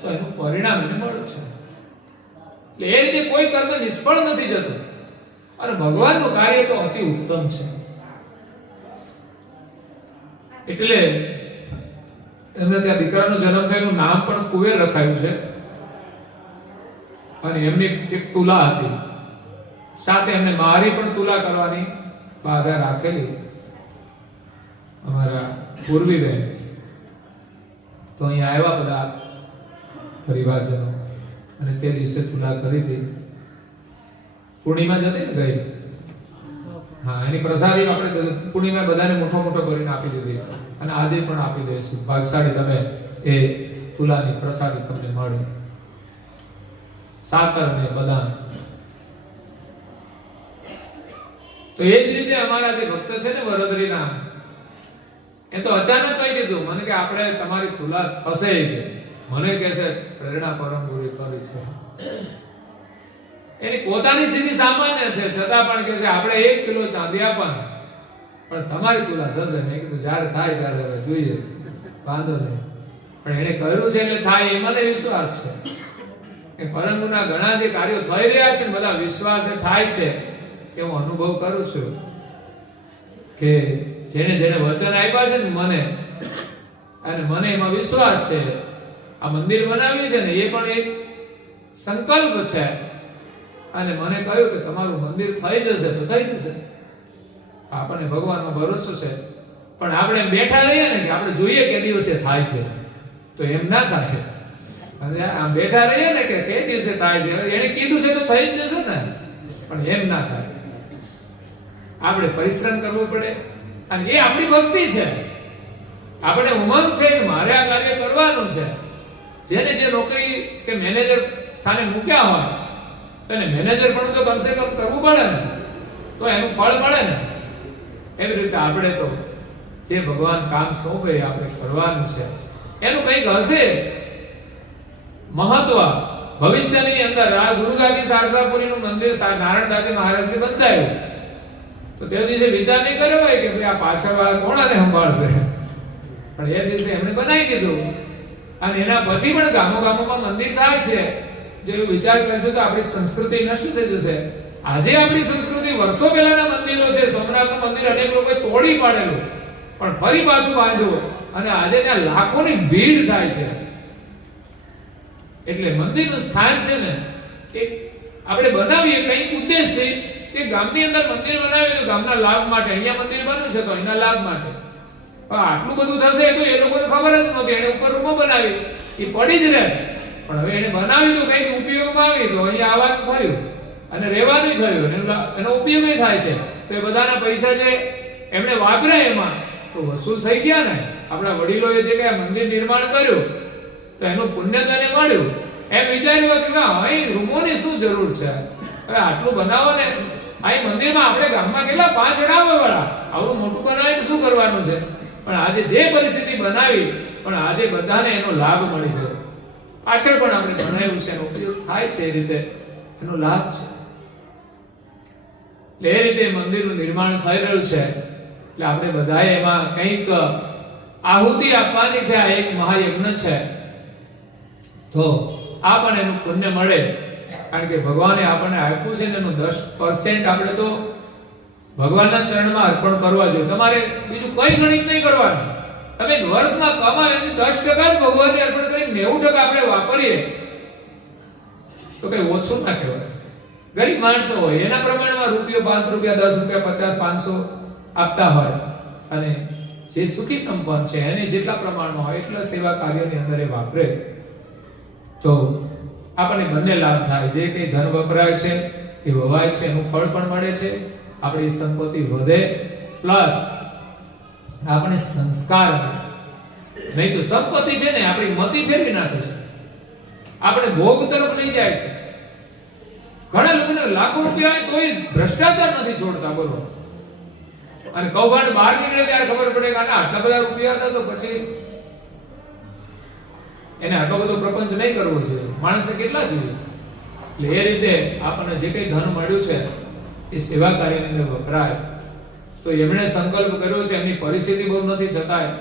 તો એનું પરિણામ એને મળ્યું છે. એટલે એ રીતે કોઈ કર્મ નિષ્ફળ નથી જતું. અને ભગવાનનું કાર્ય તો અતિ ઉત્તમ છે. એટલે એમને ત્યાં દીકરાનો જન્મ થયો, નામ પણ કુવેર રખાયું છે. અને એમની એક તુલા હતી, સાથે એમને મારી પણ તુલા કરવાની બાધા રાખેલી. અમારા પૂર્વીબેન તો અહીંયા આવ્યા બધા પરિવારજનો અને તે દિવસે તુલા કરી હતી. પૂર્ણિમા જતી ને ગઈ, હા, એની પ્રસાદી આપણે પૂર્ણિમા બધાને મોટો મોટો કરીને આપી દીધી અને આજે પણ આપી દઈશું. ભાગશાળી તમે એ તુલાની પ્રસાદી તમને મળે, સાકર અને બદામ. તો એ જ રીતે અમારા જે ભક્ત છે ને વડોદરીના, એ તો અચાનક કહી દીધું મને કે આપણે તમારી તુલા થશે. મને કહે છે પ્રેરણા પરમ ગુરુ કરી છે. એની પોતાની સ્થિતિ સામાન્ય છે છતાં પણ કહે છે આપણે 1 કિલો ચાંદી આપવાનું, પણ તમારી તુલા થશે. મેં કીધું જ્યારે થાય ત્યારે હવે જોઈએ, વાંધો નહીં. પણ એને કહ્યું છે એટલે થાય, એ મને વિશ્વાસ છે. એ પરમ ગુરુના ઘણા જે કાર્યો થઈ રહ્યા છે બધા વિશ્વાસે થાય છે, એ હું અનુભવ કરું છું કે જેને જેને વચન આપ્યા છે ને મને, અને મને એમાં વિશ્વાસ છે. આ મંદિર બનાવ્યું છે ને એ પણ એક સંકલ્પ છે, અને મને કહ્યું કે તમારું મંદિર થઈ જશે તો થઈ જશે. આપણને ભગવાનનો ભરોસો છે, પણ આપણે બેઠા રહીએ ને કે આપણે જોઈએ કે દિવસે થાય છે, તો એમ ના થાય. અને આમ બેઠા રહીએ ને કે દિવસે થાય છે, એને કીધું છે તો થઈ જ જશે ને, પણ એમ ના થાય. આપણે પરિશ્રમ કરવો પડે, અને એ આપણી ભક્તિ છે. આપણે ઉમંગ છે કે મારે આ કાર્ય કરવાનું છે. જેને જે નોકરી કે મેનેજર સ્થાને મૂક્યા હોય તો એને મેનેજર પણ તો કમસે કમ કરવું પડે ને, તો એનું ફળ મળે ને. એવી રીતે આપણે તો જે ભગવાન કામ સોંપે આપણે કરવાનું છે. એનું કંઈક હશે મહત્વ. ભવિષ્યની અંદર આ ગુરુગાદી સારસાપુરીનું મંદિર નારાયણદાસજી મહારાજે બંધાયું તો તે દિવસે વિચાર નહીં કર્યો હોય કે ભાઈ આ પાછળવાળા કોણ આને સંભાળશે, પણ એ દિવસે એમણે બનાવી દીધું. અને એના પછી પણ ગામો ગામોમાં મંદિર થાય છે. જો એવું વિચાર કરશે તો આપણી સંસ્કૃતિ નષ્ટ થઈ જશે. આજે આપણી સંસ્કૃતિ વર્ષો પહેલાના મંદિરો છે. સોમનાથનું મંદિર અનેક લોકોએ તોડી પાડેલું, પણ ફરી પાછું બાંધ્યું, અને આજે ત્યાં લાખોની ભીડ થાય છે. એટલે મંદિરનું સ્થાન છે ને કે આપણે બનાવીએ કંઈક ઉદ્દેશથી કે ગામની અંદર મંદિર બનાવીએ તો ગામના લાભ માટે. અહીંયા મંદિર બન્યું છે તો એના લાભ માટે. આટલું બધું થશે તો એ લોકોને ખબર જ નહોતી. એને ઉપર રૂમો બનાવી, એ પડી જ રહે. પણ હવે એને બનાવી તો કંઈક ઉપયોગમાં આવી તો અહીંયા આવવાનું થયું અને રહેવાનું થયું, એનો ઉપયોગ થાય છે. તો એ બધાના પૈસા જે એમણે વાપર્યા એમાં તો વસૂલ થઈ ગયા ને. આપણા વડીલોએ જે કઈ મંદિર નિર્માણ કર્યું તો એનું પુણ્ય તેને મળ્યું. એમ વિચાર્યું કે અહીં રૂમોની શું જરૂર છે, હવે આટલું બનાવો ને. અહીં મંદિરમાં આપણે ગામમાં કેટલા 5 જણા હોય વાળા, આવડું મોટું બનાવીને શું કરવાનું છે. પણ આજે જે પરિસ્થિતિ બનાવી, પણ આજે બધાને એનો લાભ મળી ગયો. પાછળ પણ આપણે બનાવ્યું છે, એનો ઉપયોગ થાય છે, એ રીતે એનો લાભ છે. એટલે એ રીતે મંદિરનું નિર્માણ થઈ રહ્યું છે. એટલે આપણે બધાએ એમાં કંઈક આહુતિ આપવાની છે. આ એક મહાયજ્ઞ છે, તો આપણને એનું પુણ્ય મળે. કારણ કે ભગવાને આપણને આપ્યું છે ને એનું 10% આપણે તો ભગવાનના ચરણમાં અર્પણ કરવા જોઈએ. તમારે બીજું કોઈ ગણિત નહીં કરવાનું. તમે વર્ષમાં કમાય એનું 10% જ ભગવાનને અર્પણ કરી 90% આપણે વાપરીએ તો કઈ ઓછું ના કહેવાય. ગરીબ માણસો હોય એના પ્રમાણમાં રૂપિયો 5 રૂપિયા 10 રૂપિયા 50 500 આપતા હોય, અને જે સુખી સંપન્ન છે એને જેટલા પ્રમાણમાં હોય એટલા સેવા કાર્યોની અંદર એ વાપરે તો આપણને બંને લાભ થાય. જે કંઈ ધન વપરાય છે એ વવાય છે, એનું ફળ પણ મળે છે. આપણી સંપત્તિ વધે, પ્લસ આપણે સંસ્કાર મળે. નહીં તો સંપત્તિ છે ને આપણી મતિ ફેરવી નાખે છે, આપણે ભોગ તરફ લઈ જાય છે. ઘણા લોકોને લાખો રૂપિયા હોય તોય ભ્રષ્ટાચાર નથી છોડતા, બોલો. અને કૌભાંડ બહાર નીકળે ત્યારે ખબર પડે કે આટલા બધા રૂપિયા હતા, તો પછી એને આટલો બધો પ્રપંચ નહીં કરવો જોઈએ. માણસને કેટલા જોઈએ. એટલે એ રીતે આપણને જે કંઈ ધન મળ્યું છે એ સેવા કાર્યની અંદર વપરાય. તો એમણે સંકલ્પ કર્યો છે, એમની પરિસ્થિતિ બહુ નથી છતાંય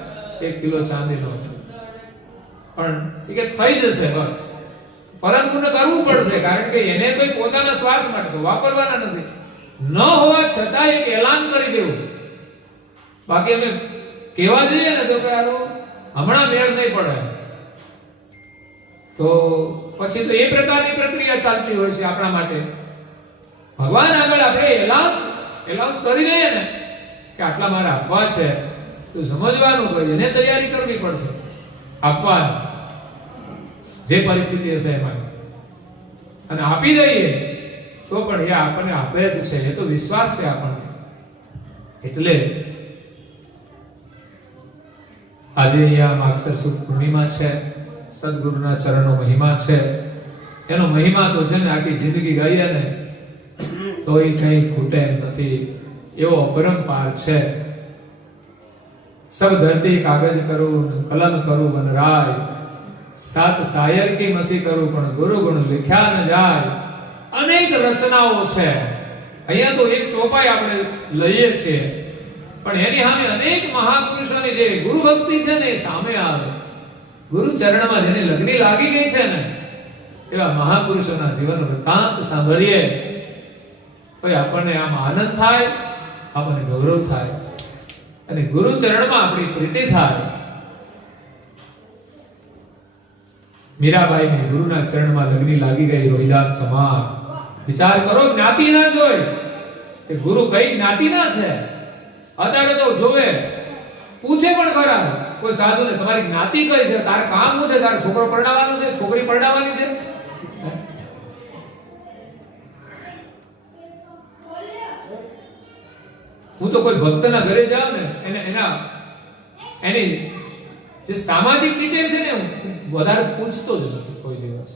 1 કિલો ચાંદીનો, પણ એ કે થઈ જશે બસ. પરંતુ કરવું પડશે, કારણ કે એને કોઈ પોતાના સ્વાર્થ માટે તો વાપરવાના નથી. ન હોવા છતાં એક એલાન કરી દેવું. બાકી અમે કહેવા જઈએ ને તો કે હમણાં મેળ નહીં પડે, તો પછી તો એ પ્રકારની પ્રક્રિયા ચાલતી હોય છે આપણા માટે. ભગવાન આગળ આપણે એલાઉન્સ કરી દઈએ ને કે આટલા મારે આપવા છે, તો સમજવાનું કે એને તૈયારી કરવી પડશે આપવાની, જે પરિસ્થિતિ હશે એમાં. અને આપી દઈએ તો પણ એ આપણને આપે જ છે, એ તો વિશ્વાસ છે આપણને. એટલે આજે અહીંયા માગસર સુદ પૂર્ણિમા છે, સદગુરુના ચરણનો મહિમા છે. એનો મહિમા તો છે ને આખી જિંદગી ગાઈએ ને તોય કઈ ખૂટે એમ નથી, એવો અપરંપાર છે. સબ ધરતી કાગજ કરું કલમ કરું વનરાય, સાત શાયર કી મસી કરું પણ ગુરુ ગુણ લખ્યા ન જાય. અનેક રચનાઓ છે. અહીંયા તો એક ચોપાઈ આપણે લઈએ છીએ, પણ એની સામે અનેક મહાપુરુષોની જે ગુરુ ભક્તિ છે ને એ સામે આવે. ગુરુ ચરણમાં જેને લગ્ની લાગી ગઈ છે ને એવા મહાપુરુષોના જીવન વૃત્તાંત સાંભળીએ તો આપણને આમ આનંદ થાય, આપણને ગૌરવ થાય અને ગુરુ ચરણમાં આપણી પ્રીતિ થાય. મીરાબાઈને ગુરુના ચરણમાં લગ્ની લાગી ગઈ રોહિદાસ સમાન. વિચાર કરો, જ્ઞાતિ ના જોઈ કે ગુરુ કઈ જ્ઞાતિના છે. અત્યારે તો જોવે, પૂછે પણ ખરા કોઈ સાધુને, તમારી જ્ઞાતિ કઈ છે, તારે કામ શું છે, તારે છોકરો પરણાવવાનો છે, છોકરી પરણાવવાની છે. હું તો કોઈ ભક્તના ઘરે જાઉં ને એની જે સામાજિક ડિટેલ છે ને હું વધારે પૂછતો જ નથી કોઈ દિવસ.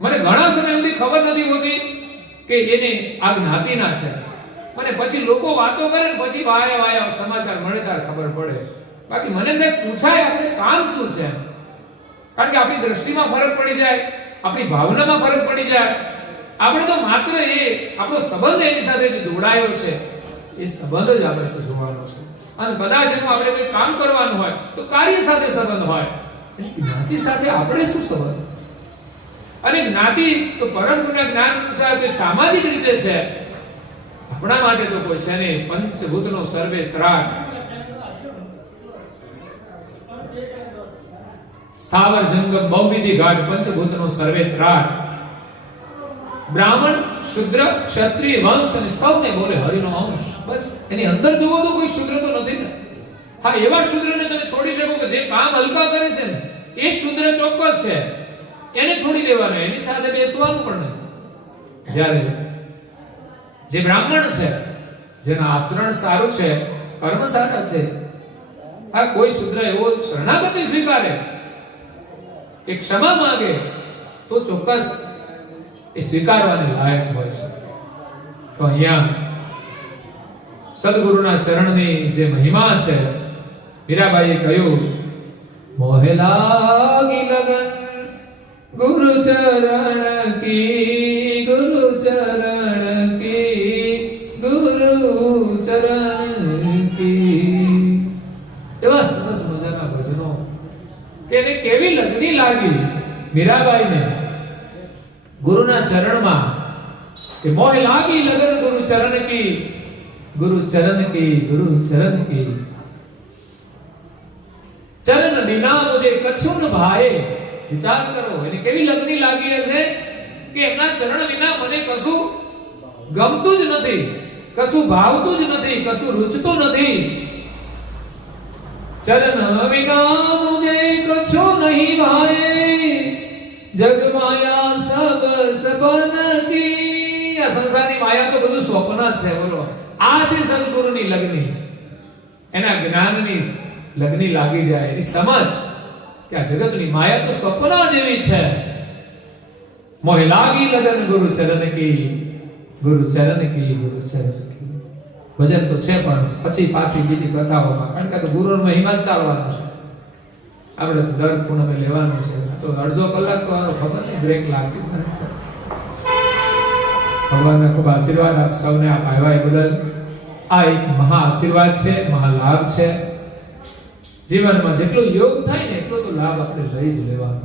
મને ઘણા સમય સુધી ખબર નથી હોતી કે એને આ જ્ઞાતિના છે. મને પછી લોકો વાતો કરે ને પછી વાયા સમાચાર મળે ત્યારે ખબર પડે. બાકી મને કંઈ પૂછાય આપણે કામ શું છે, કારણ કે આપણી દ્રષ્ટિમાં ફરક પડી જાય, આપણી ભાવનામાં ફરક પડી જાય. આપણે તો માત્ર એ આપણો સંબંધ એની સાથે જે જોડાયો છે એ સંબંધ જ આપણે તો જોવાનો છે. અને કદાચ એનું આપણે કોઈ કામ કરવાનું હોય તો કાર્ય સાથે સંબંધ હોય, જ્ઞાતિ સાથે આપણે શું સંબંધ? અને જ્ઞાતિ તો પરમ ગુણના જ્ઞાન અનુસાર કે સામાજિક રીતે છે, આપણા માટે તો કોઈ છે નહીં. પંચભૂતનો સર્વે ત્રાટ, સ્થાવર જંગમ બહુવિધિ ઘાટ, પંચભૂતનો સર્વે ત્રાટ. બ્રાહ્મણ શુદ્ર ક્ષત્રિય વંશ અને સૌને બોલે હરિનો અંશ. બસ એની અંદર જોવો તો કોઈ શુદ્ર તો નથી ને. હા, એવા શુદ્રને તમે છોડી શકો કે જે કામ હલકા કરે છે ને એ શુદ્ર ચોક્કસ છે, એને છોડી દેવાનો, એની સાથે બેસવાનું પણ નહીં. જ્યારે જે બ્રાહ્મણ છે, જેના આચરણ સારું છે, કર્મ સારા છે, આ કોઈ શુદ્ર એવો શરણાગતિ સ્વીકારે કે ક્ષમા માંગે તો ચોક્કસ એ સ્વીકારવાને લાયક હોય છે. તો અહીંયા સદગુરુના ચરણની જે મહિમા છે, મીરાબાઈએ કહ્યું, મોહે લાગી લગન ગુરુ ચરણ કી, ગુરુ ચરણ કી, ગુરુ ચરણ કી. એવા સરસ મજાના ભજનો કે એને કેવી લગની લાગી મીરાબાઈને ગુરુના ચરણમાં, કે મોહ લાગી લગન ગુરુ ચરણ કી, ગુરુ ચરણ કી, ગુરુ ચરણ કી. ચરણ બિના મુજે કછું ન ભાએ. વિચાર કરો, એને કેવી લગની લાગી હશે કે એમના ચરણ વિના મને કશું ગમતું જ નથી, કશું ભાવતું જ નથી, કશું રૂચતું નથી. ચરણ વિના મુજે કછું નહીં ભાએ, જગ માયા સબ સપન કી. આ સંસારની માયા તો બધું સ્વપ્ન જ છે. બોલો, આ છે સદગુરુની લગની. એના જ્ઞાનની લગની લાગી જાય, એની સમજ કે આ જગતની માયા તો સ્વપ્ન જેવી છે. મોહે લાગી લગન ગુરુ ચરણ કી, ગુરુ ચરણ કી, ગુરુ ચરણ કી. ભજન તો છે પણ પછી પાછી બીજી કથાઓમાં, કારણ કે તો ગુરુનો મહિમા જ ચાલવાનો છે. આપણે તો દર પૂનમે લેવાનું છે. તો અડધો કલાક તો ખબર નહીં બ્રેક લાગતી નથી. ભગવાનના ખૂબ આશીર્વાદ આપ સૌને આપ આવ્યા એ બદલ આ એક મહા આશીર્વાદ છે, મહા લાભ છે. જીવનમાં જેટલો યોગ થાય ને એટલો તો લાભ આપણે લઈ જ લેવાનો.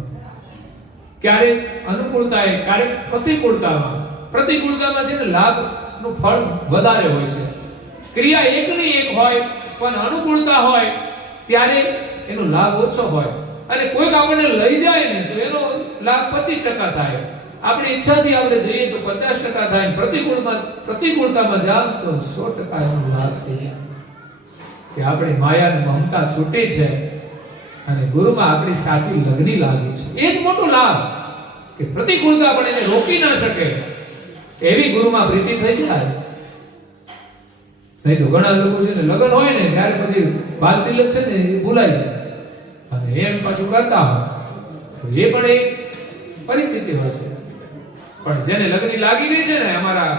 ક્યારેક અનુકૂળતા, ક્યારેક પ્રતિકૂળતામાં છે ને લાભનું ફળ વધારે હોય છે. ક્રિયા એકની એક હોય પણ અનુકૂળતા હોય ત્યારે એનો લાભ ઓછો હોય. અને કોઈક આપણને લઈ જાય ને તો એનો લાભ 25% થાય. આપણી ઈચ્છાથી આપણે જઈએ તો 50% થાય. પ્રતિકૂળતામાં જાવ તો 100% એનો લાભ થઈ જાય. કે આપણી માયા અને મમતા છૂટી છે અને ગુરુમાં આપણી સાચી લગ્ની લાગી છે. એ જ મોટો લાભ કે પ્રતિકૂળતા પણ એને રોકી ના શકે એવી ગુરુમાં પ્રીતિ થઈ જાય. નહીં તો ઘણા લોકો છે ને લગ્ન હોય ને ત્યારે પછી બાલ તિલક છે ને એ ભૂલાઈ જાય અને એમ પાછું કરતા હોય તો એ પણ એક પરિસ્થિતિ હોય છે. પણ જેને લગ્ન લાગી ગઈ છે ને, અમારા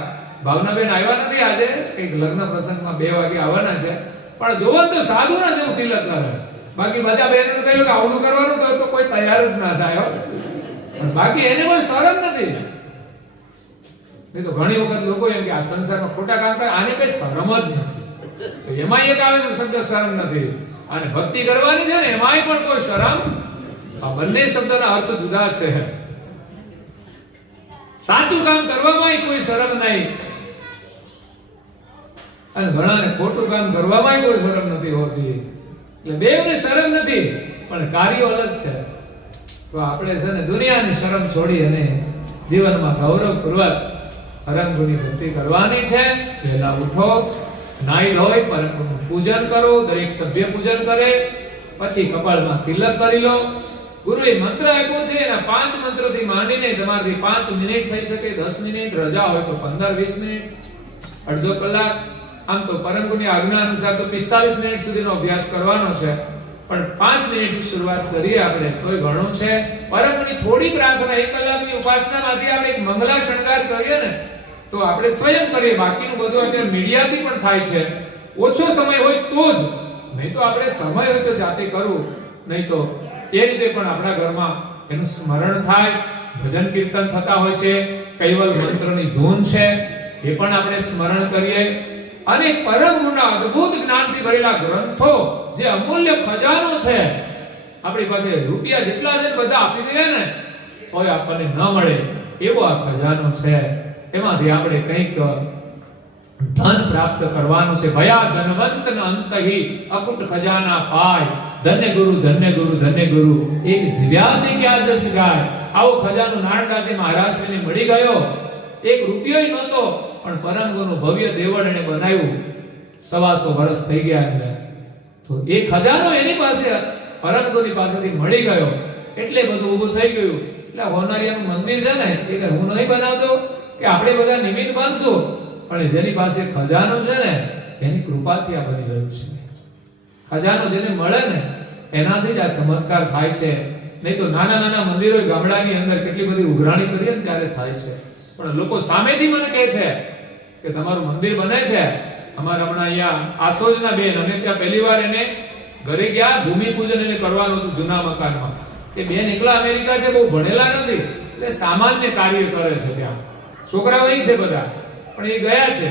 ભાવનાબેન આવ્યા નથી આજે, એક લગ્ન પ્રસંગમાં 2 વાગે આવવાના છે, પણ જોવો તો સાધુ ના જેવું તિલક કરે. બાકી બધા બહેનોને કહ્યું કે આવડું કરવાનું તો કોઈ તૈયાર જ ના થાય. પણ બાકી એને કોઈ શરમ નથી. નહીં તો ઘણી વખત લોકો એમ કે આ સંસારમાં ખોટા કામ કરે, આને કઈ શરમ જ નથી. તો એમાં એક આવે છે શબ્દ શરમ નથી, અને ભક્તિ કરવાની છે ને એમાંય પણ કોઈ શરમ. આ બંને શબ્દના અર્થ જુદા છે. સાચું કામ કરવામાં કોઈ શરમ નહીં અને ઘણાને ખોટું કામ કરવામાં કોઈ શરમ નથી હોતી. એટલે બેવને શરમ નથી, પણ કાર્યો અલગ છે. તો આપણે છે ને દુનિયાની શરમ છોડી અને જીવનમાં ગૌરવપૂર્વક પરમગુરુની ભક્તિ કરવાની છે. પહેલા ઉઠો, નાઈ ધોઈ પરમગુરુનું પૂજન કરો, દરેક સભ્ય પૂજન કરે, પછી કપાળમાં તિલક કરી લો. ગુરુએ મંત્ર આપ્યો છે, એના 5 મંત્રોથી માંડીને તમારાથી 5 મિનિટ થઈ શકે, 10 મિનિટ, રજા હોય તો 15-20 મિનિટ, અડધો કલાક. આમ તો પરમગુરુની આજ્ઞા અનુસાર તો 45 મિનિટ સુધીનો અભ્યાસ કરવાનો છે, પણ 5 મિનિટથી શરૂઆત કરીએ આપણે તોય ઘણું છે. પરમગુરુની થોડી પ્રાર્થના, 1 કલાકની ઉપાસનામાંથી આપણે એક મંગલા શણગાર કરીએ ને તો આપણે સ્વયં કરીએ. બાકીનું બધું અત્યારે મીડિયાથી પણ થાય છે. ઓછો સમય હોય તો જ, નહીં તો આપણે સમય હોય તો જાતે કરવું. નહીં તો એ રીતે પણ આપણા ઘરમાં એનું સ્મરણ થાય, ભજન કીર્તન થતા હોય છે, કૈવલ મંત્રની ધૂન છે એ પણ આપણે સ્મરણ કરીએ. અને પરમગુરુના અદ્ભુત જ્ઞાનથી ભરેલા ગ્રંથો, જે અમૂલ્ય ખજાનો છે, આપણી પાસે રૂપિયા જેટલા છે બધા આપી દઈએ ને તોય આપણને ન મળે એવો આ ખજાનો છે. એમાંથી આપણે કંઈક ધન પ્રાપ્ત કરવાનું છે. ભયા ધનવંત ન અંતહિ અકુટ ખજાના પાય, ધન્ય ગુરુ ધન્ય ગુરુ ધન્ય ગુરુ, એક જીવ્યાને ક્યાં જશ ગાય. આવો ખજાનો નારણદાસજી મહારાજને મળી ગયો. 1 રૂપિયો નહોતો, પણ પરમગુરુનું ભવ્ય દેવળ એને બનાવ્યું. 125 વર્ષ થઈ ગયા એમને. તો એ ખજાનો એની પાસે પરમગુરુની પાસેથી મળી ગયો એટલે બધું ઊભું થઈ ગયું. એટલે હોનારીયાનું મંદિર છે ને એ કે હું નહીં બનાવતો કે આપણે બધા નિમિત્ત બનશું, પણ જેની પાસે ખજાનો છે ને એની કૃપાથી આ બની રહ્યું છે. ખજાનો જેને મળે ને એનાથી જ આ ચમત્કાર થાય છે. નહીં તો નાના નાના મંદિરો ગામડાની અંદર કેટલી બધી ઉઘરાણી કરીએ ને ત્યારે થાય છે. પણ લોકો સામેથી મને કહે છે કે તમારું મંદિર બને છે. અમારા હમણાં અહીંયા આસોજના બેન, અમે ત્યાં પહેલી વાર એને ઘરે ગયા, ભૂમિપૂજન એને કરવાનું હતું જૂના મકાનમાં. એ બેન એકલા અમેરિકા છે, બહુ ભણેલા નથી, એટલે સામાન્ય કાર્ય કરે છે. ત્યાં છોકરાઓ અહીં છે બધા, પણ એ ગયા છે.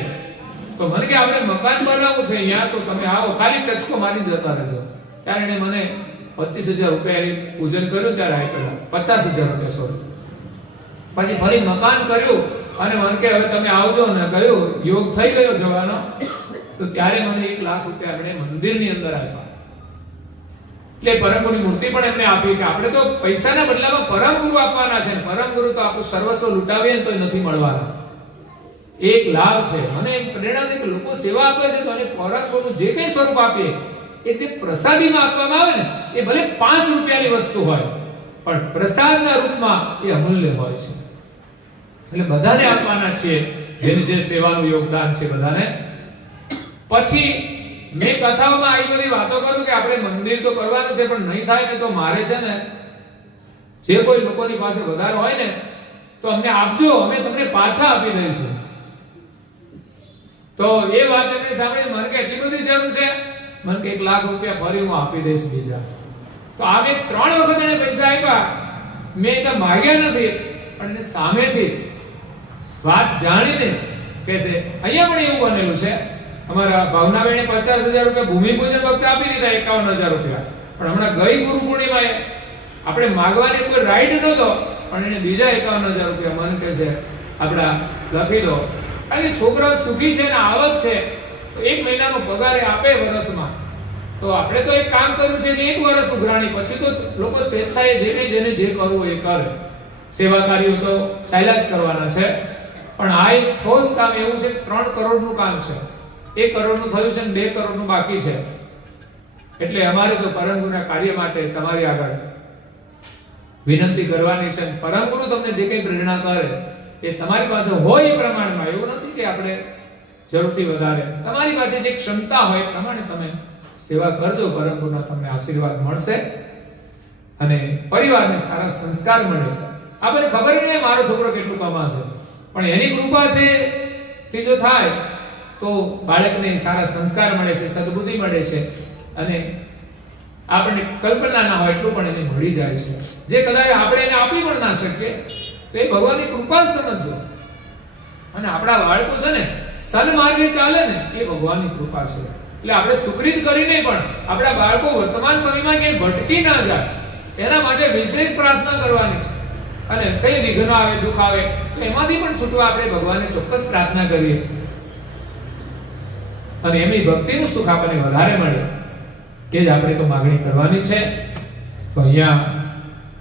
તો મને કે આપણે મકાન બનાવવું છે અહીંયા, તો તમે આવો, ખાલી ટચકો મારી જતા રહેજો. ત્યારે એને મને 25,000 રૂપિયા પૂજન કર્યું, ત્યારે આપેલા 50,000 રૂપિયા સોરી. પછી ફરી મકાન કર્યું અને મને કે હવે તમે આવજો ને કહ્યું યોગ થઈ ગયો જવાનો. તો ત્યારે મને 1 લાખ રૂપિયા આપણે મંદિરની અંદર આપ્યા. એટલે પરમગુરુની મૂર્તિ પણ એમને આપી કે આપણે તો પૈસાના બદલામાં પરમગુરુ આપવાના છે. પરમગુરુ તો આપણું સર્વસ્વ લૂંટાવીએ તો નથી મળવાના. એક લાભ છે. મને પ્રેરણા છે કે લોકો સેવા આપે છે તો એને પરમગુરુ જે કંઈ સ્વરૂપ આપે એ જે પ્રસાદીમાં આપવામાં આવે ને એ ભલે 5 રૂપિયાની વસ્તુ હોય, પણ પ્રસાદના રૂપમાં એ અમૂલ્ય હોય છે. એટલે બધાને આપવાના છે, જેની જે સેવાનું યોગદાન છે બધાને. પછી મેં કથાઓમાં આવી બધી વાતો કરું કે આપણે મંદિર તો કરવાનું છે, પણ નહીં થાય ને તો મારે છે ને જે કોઈ લોકોની પાસે વધારે હોય ને તો અમને આપજો, અમે તમને પાછા આપી દઈશું. તો એ વાત એમણે સાંભળી. મને કે એટલી બધી જરૂર છે? મને કે 1 લાખ રૂપિયા ફરી હું આપી દઈશ બીજા. તો આમે 3 વખત એને પૈસા આપ્યા. મેં તો માગ્યા નથી, પણ એને સામેથી જ વાત જાણીને જ કહેશે. અહીંયા પણ એવું બનેલું છે. અમારા ભાવનાબેને 50,000 રૂપિયા ભૂમિપૂજન વખતે આપી દીધા, 51,000 રૂપિયા. પણ હમણાં ગઈ ગુરુ પૂર્ણિમાએ આપણે માગવાની કોઈ રાઈટ નહોતો, પણ એને બીજા 51,000 રૂપિયા મને કહે છે આપણા લખી દો. કારણ કે છોકરાઓ સુખી છે ને આવક છે, તો 1 મહિનાનો પગાર આપે વર્ષમાં. તો આપણે તો એક કામ કર્યું છે ને 1 વર્ષ ઉઘરાણી, પછી તો લોકો સ્વેચ્છાએ જેને જે કરવું એ કરે. સેવા કાર્યો તો ચાલ્યા જ કરવાના છે. પણ આ એક ઠોસ કામ એવું છે, 3 કરોડનું કામ છે. 1 કરોડનું થયું છે ને 2 કરોડનું બાકી છે. એટલે અમારે તો પરમ ગુરુના કાર્ય માટે તમારી આગળ વિનંતી કરવાની છે. પરમ ગુરુ તમને જે કંઈ પ્રેરણા કરે એ તમારી પાસે હોય એ પ્રમાણમાં, એવું નથી કે આપણે જરૂરથી વધારે, તમારી પાસે જે ક્ષમતા હોય એ પ્રમાણે તમે સેવા કરજો. પરમ ગુરુના તમને આશીર્વાદ મળશે અને પરિવારને સારા સંસ્કાર મળે. આપણને ખબર નહીં મારો છોકરો કેટલું કમાશે, પણ એની કૃપા છે તે જો થાય તો બાળકને સારા સંસ્કાર મળે છે, સદબુદ્ધિ મળે છે અને આપણને કલ્પના ના હોય એટલું પણ એને મળી જાય છે, જે કદાચ આપણે એને આપી પણ ના શકીએ. તો એ ભગવાનની કૃપા સમજજો. અને આપણા બાળકો છે ને સન્માર્ગે ચાલે ને એ ભગવાનની કૃપા છે. એટલે આપણે સુકૃત કરીને પણ આપણા બાળકો વર્તમાન સમયમાં ક્યાંય ભટકી ના જાય એના માટે વિશેષ પ્રાર્થના કરવાની છે. અને કઈ વિઘ્ન આવે, દુઃખ આવે તો એમાંથી પણ છૂટવા આપણે ભગવાનને ચોક્કસ પ્રાર્થના કરીએ અને એમની ભક્તિનું સુખ આપણને વધારે મળે એ જ આપણે તો માગણી કરવાની છે. તો અહીંયા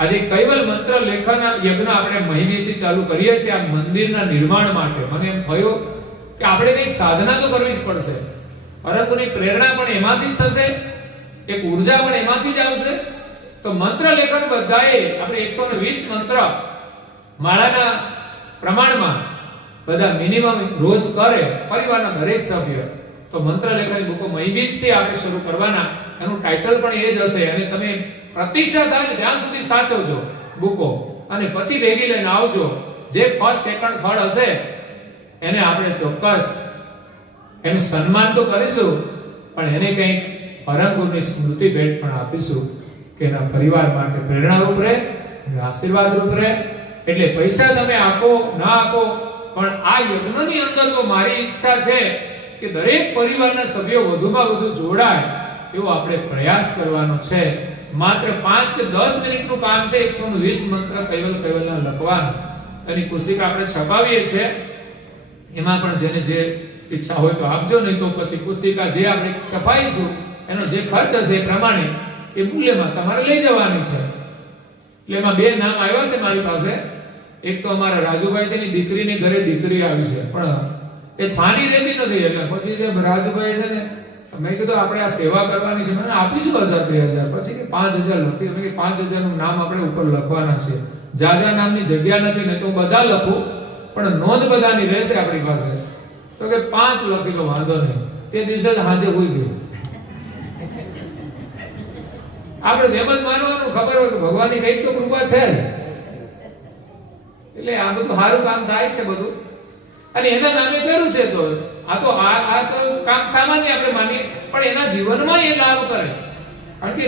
આજે કૈવલ મંત્ર લેખન યજ્ઞ આપણે મહિમેશથી ચાલુ કરીએ છીએ આ મંદિરના નિર્માણ માટે. મને એમ થયું કે આપણે કઈ સાધના તો કરવી જ પડશે, પરંતુ ની પ્રેરણા પણ એમાંથી જ થશે, એક ઉર્જા પણ એમાંથી જ આવશે. તો મંત્ર લેખન બધાએ આપણે 120 મંત્ર માળાના પ્રમાણમાં બધા મિનિમમ રોજ કરે પરિવારના દરેક સભ્ય. તો મંત્ર લેખનની બુકો મહિબીજથી આપણે શરૂ કરવાના. એનું ટાઇટલ પણ એ જ હશે અને તમે પ્રતિષ્ઠા થાય ત્યાં સુધી સાચવજો બુકો અને પછી ભેગી લઈને આવજો. જે ફર્સ્ટ સેકન્ડ થર્ડ હશે એને આપણે ચોક્કસ એનું સન્માન તો કરીશું, પણ એને કંઈક પરમ ગુરુની સ્મૃતિ ભેટ પણ આપીશું કે એના પરિવાર માટે પ્રેરણારૂપ રહે અને આશીર્વાદરૂપ રહે. એટલે પૈસા તમે આપો ના આપો, પણ આ યજ્ઞની અંદર તો મારી ઈચ્છા છે કે દરેક પરિવારના સભ્યો વધુમાં વધુ જોડાય એવો આપણે પ્રયાસ કરવાનો છે. માત્ર 5 કે 10 મિનિટનું કામ છે 120 મંત્ર કૈવલના લખવાનું. એની પુસ્તિકા આપણે છપાવીએ છીએ, એમાં પણ જેને જે ઈચ્છા હોય તો આપજો, નહીં તો પછી પુસ્તિકા જે આપણે છપાઈશું એનો જે ખર્ચ હશે એ પ્રમાણે એ મૂલ્યમાં તમારે લઈ જવાની છે. એટલે એમાં 2 નામ આવ્યા છે મારી પાસે. એક તો અમારા રાજુભાઈ છે ની દીકરીની ઘરે દીકરી આવી છે, પણ એ છાની રહેતી નથી. એટલે પછી જે રાજુભાઈ છે ને મેં કીધું આપણે આ સેવા કરવાની છે, મને આપીશું 1000-2000. પછી કે 5000 લખી. અમે કે 5000 નું નામ આપણે ઉપર લખવાના છે. જાજા નામની જગ્યા નથી ને તો બધા લખું, પણ નોંધ બધાની રહેશે આપણી પાસે. તો કે 5 લખી તો વાંધો નહીં. તે દિવસે જ હાજે હોઈ ગયું. આપણે જેમ જ માનવાનું, ખબર હોય કે ભગવાનની કઈક તો કૃપા છે. એટલે આ બધું સારું કામ થાય છે બધું, અને એના નામે કર્યું છે. તો આ તો કામ સામાન્ય આપણે માનીએ, પણ એના જીવનમાં એ લાભ કરે. કારણ કે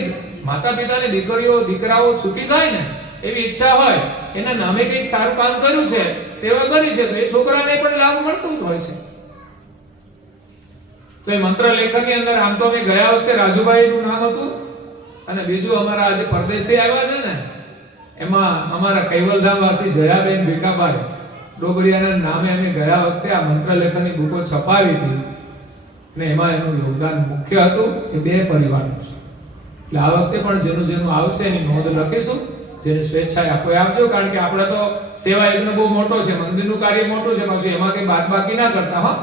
માતા પિતાને દીકરીઓ દીકરાઓ સુખી થાય ને એવી ઈચ્છા હોય, એના નામે કંઈક સારું કામ કર્યું છે, સેવા કરી છે, તો એ છોકરાને પણ લાભ મળતો જ હોય છે. તો એ મંત્ર લેખનની અંદર આમ તો અમે ગયા વખતે રાજુભાઈનું નામ હતું, અને બીજું અમારા આજે પરદેશી આવ્યા છે ને એમાં અમારા કૈવલધામ વાસી જયાબેન ભીખાભાઈ ડોબરિયાના નામે અમે ગયા વખતે આ મંત્ર લેખનની બુકો છપાવી હતી, અને એમાં એનું યોગદાન મુખ્ય હતું. એ 2 પરિવારનું છે. એટલે આ વખતે પણ જેનું આવશે એની નોંધ લખીશું. જેને સ્વેચ્છાએ આપો આપજો, કારણ કે આપણે તો સેવા યજ્ઞ બહુ મોટો છે, મંદિરનું કાર્ય મોટું છે, પાછું એમાં કઈ બાદ બાકી ના કરતા. હા,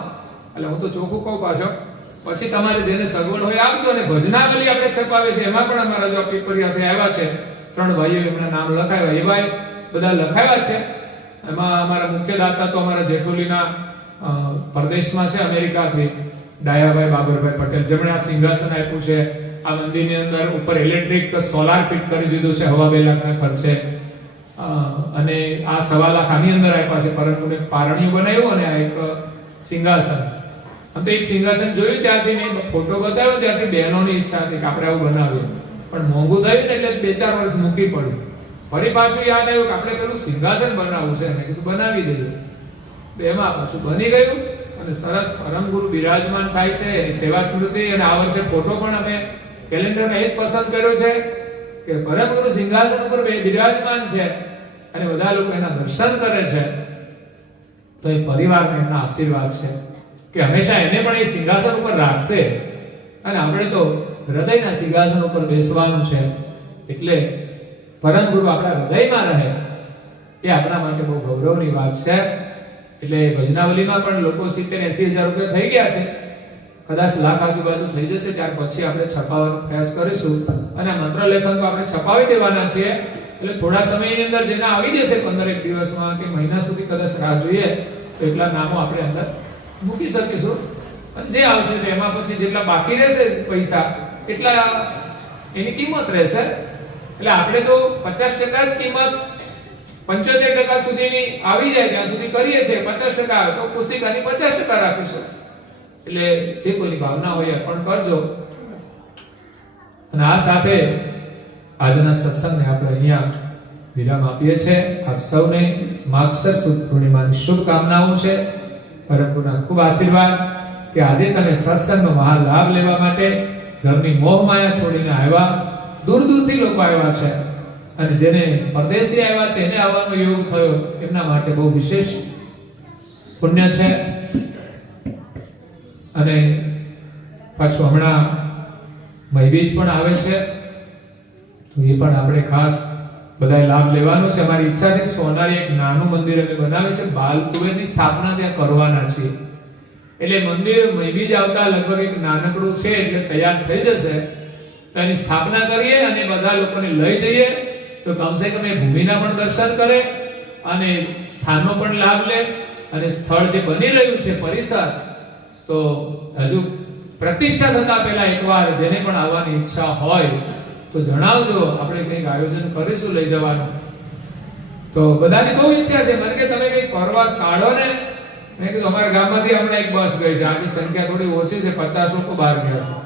એટલે હું તો ચોખ્ખું કહું પાછો. પછી તમારે જેને સગવડ હોય આપજો. અને ભજનાવલી આપણે છપાવીએ છીએ, એમાં પણ અમારા જો પીપરિયાથી આવ્યા છે 3 ભાઈઓ, એમના નામ લખાવ્યા. એ ભાઈ બધા લખાવ્યા છે. એમાં અમારા મુખ્ય દાતા તો અમારા જેઠોલીના પરદેશમાં છે, અમેરિકાથી ડાયાભાઈ બાબરભાઈ પટેલ, જેમણે આ સિંહાસન આપ્યું છે. આ મંદિરની અંદર ઉપર ઇલેક્ટ્રિક સોલાર ફિટ કરી દીધું છે 2.5 લાખના ખર્ચે, અને આ 1.25 લાખ આની અંદર આપ્યા છે. પરંતુ એક પારણિયું બનાવ્યું અને આ એક સિંહાસન. આમ તો એક સિંહાસન જોયું ત્યાંથી મેં ફોટો બતાવ્યો, ત્યાંથી બહેનોની ઈચ્છા હતી કે આપણે આવું બનાવીએ, પણ મોંઘું થયું ને એટલે 2-4 વર્ષ મૂકી પડ્યું. ફરી પાછું યાદ આવ્યું કે આપણે પેલું સિંહાસન બનાવવું છે, મેં કીધું બનાવી દઈએ. એમાં પાછું બની ગયું અને સરસ પરમ ગુરુ બિરાજમાન થાય છે, એની સેવા સ્મૃતિ. અને આ વર્ષે ફોટો પણ અમે કેલેન્ડરમાં એ જ પસંદ કર્યો છે કે પરમ ગુરુ સિંહાસન ઉપર બિરાજમાન છે અને બધા લોકો એના દર્શન કરે છે. તો એ પરિવારને એમના આશીર્વાદ છે કે હંમેશા એને પણ એ સિંહાસન ઉપર રાખશે, અને આપણે તો હૃદયના સિંહાસન ઉપર બેસવાનું છે. એટલે પરમ ગુરુ આપણા હૃદયમાં રહે એ આપણા માટે બહુ ગૌરવની વાત છે. એટલે ભજનાવલીમાં પણ લોકો 70-80 હજાર રૂપિયા થઈ ગયા છે, કદાચ લાખ આજુબાજુ થઈ જશે ત્યાર પછી આપણે છપાવવાનો પ્રયાસ કરીશું. અને મંત્ર લેખન તો આપણે છપાવી દેવાના છીએ, એટલે થોડા સમયની અંદર જેના આવી જશે 15 દિવસમાં કે મહિના સુધી કદાચ રાહ જોઈએ તો એટલા નામો આપણે અંદર મૂકી શકીશું. અને જે આવશે તો એમાં પછી જેટલા બાકી રહેશે પૈસા એટલા એની કિંમત રહેશે. એટલે આપણે તો 50% જ કિંમત 75% સુધીની આવી જાય ત્યાં સુધી કરીએ છીએ. 50% આવે તો પુસ્તિકાની 50% રાખીશું. એટલે જે કોઈની ભાવના હોય અર્પણ કરજો. અને આ સાથે આજના સત્સંગને આપણે અહીંયા વિરામ આપીએ છીએ. આપ સૌને માગસર સુદ પૂર્ણિમાની શુભકામનાઓ છે. પરમગુરુના ખૂબ આશીર્વાદ કે આજે તમે સત્સંગનો મહાલાભ લેવા માટે ઘરની મોહ માયા છોડીને આવ્યા. દૂર દૂરથી લોકો આવ્યા છે, અને જેને પરદેશથી આવ્યા છે એને આવવાનો યોગ થયો, એમના માટે બહુ વિશેષ પુણ્ય છે. અને પાછું હમણાં મહીબીજ પણ આવે છે, તો એ પણ આપણે ખાસ બધાએ લાભ લેવાનો છે. અમારી ઈચ્છા છે કે સોનારી એક નાનું મંદિર અમે બનાવીએ છીએ, બાલકુવેરની સ્થાપના ત્યાં કરવાના છીએ. એટલે મંદિર મહીબીજ આવતા લગભગ એક નાનકડું છે, એટલે તૈયાર થઈ જશે તો એની સ્થાપના કરીએ અને બધા લોકોને લઈ જઈએ તો કમસે કમ એ ભૂમિના પણ દર્શન કરે અને સ્થાનનો પણ લાભ લે. અને સ્થળ જે બની રહ્યું છે પરિસર, તો હજુ પ્રતિષ્ઠા થતા પહેલા એકવાર જેને પણ આવવાની ઈચ્છા હોય તો જણાવજો, આપણે કંઈક આયોજન કરીશું લઈ જવાનું. તો બધાની બહુ ઈચ્છા છે મને કે તમે કંઈક પ્રવાસ કાઢો ને. મેં કીધું અમારા ગામમાંથી હમણાં એક બસ ગઈ છે, આની સંખ્યા થોડી ઓછી છે, 50 લોકો બહાર ગયા છે.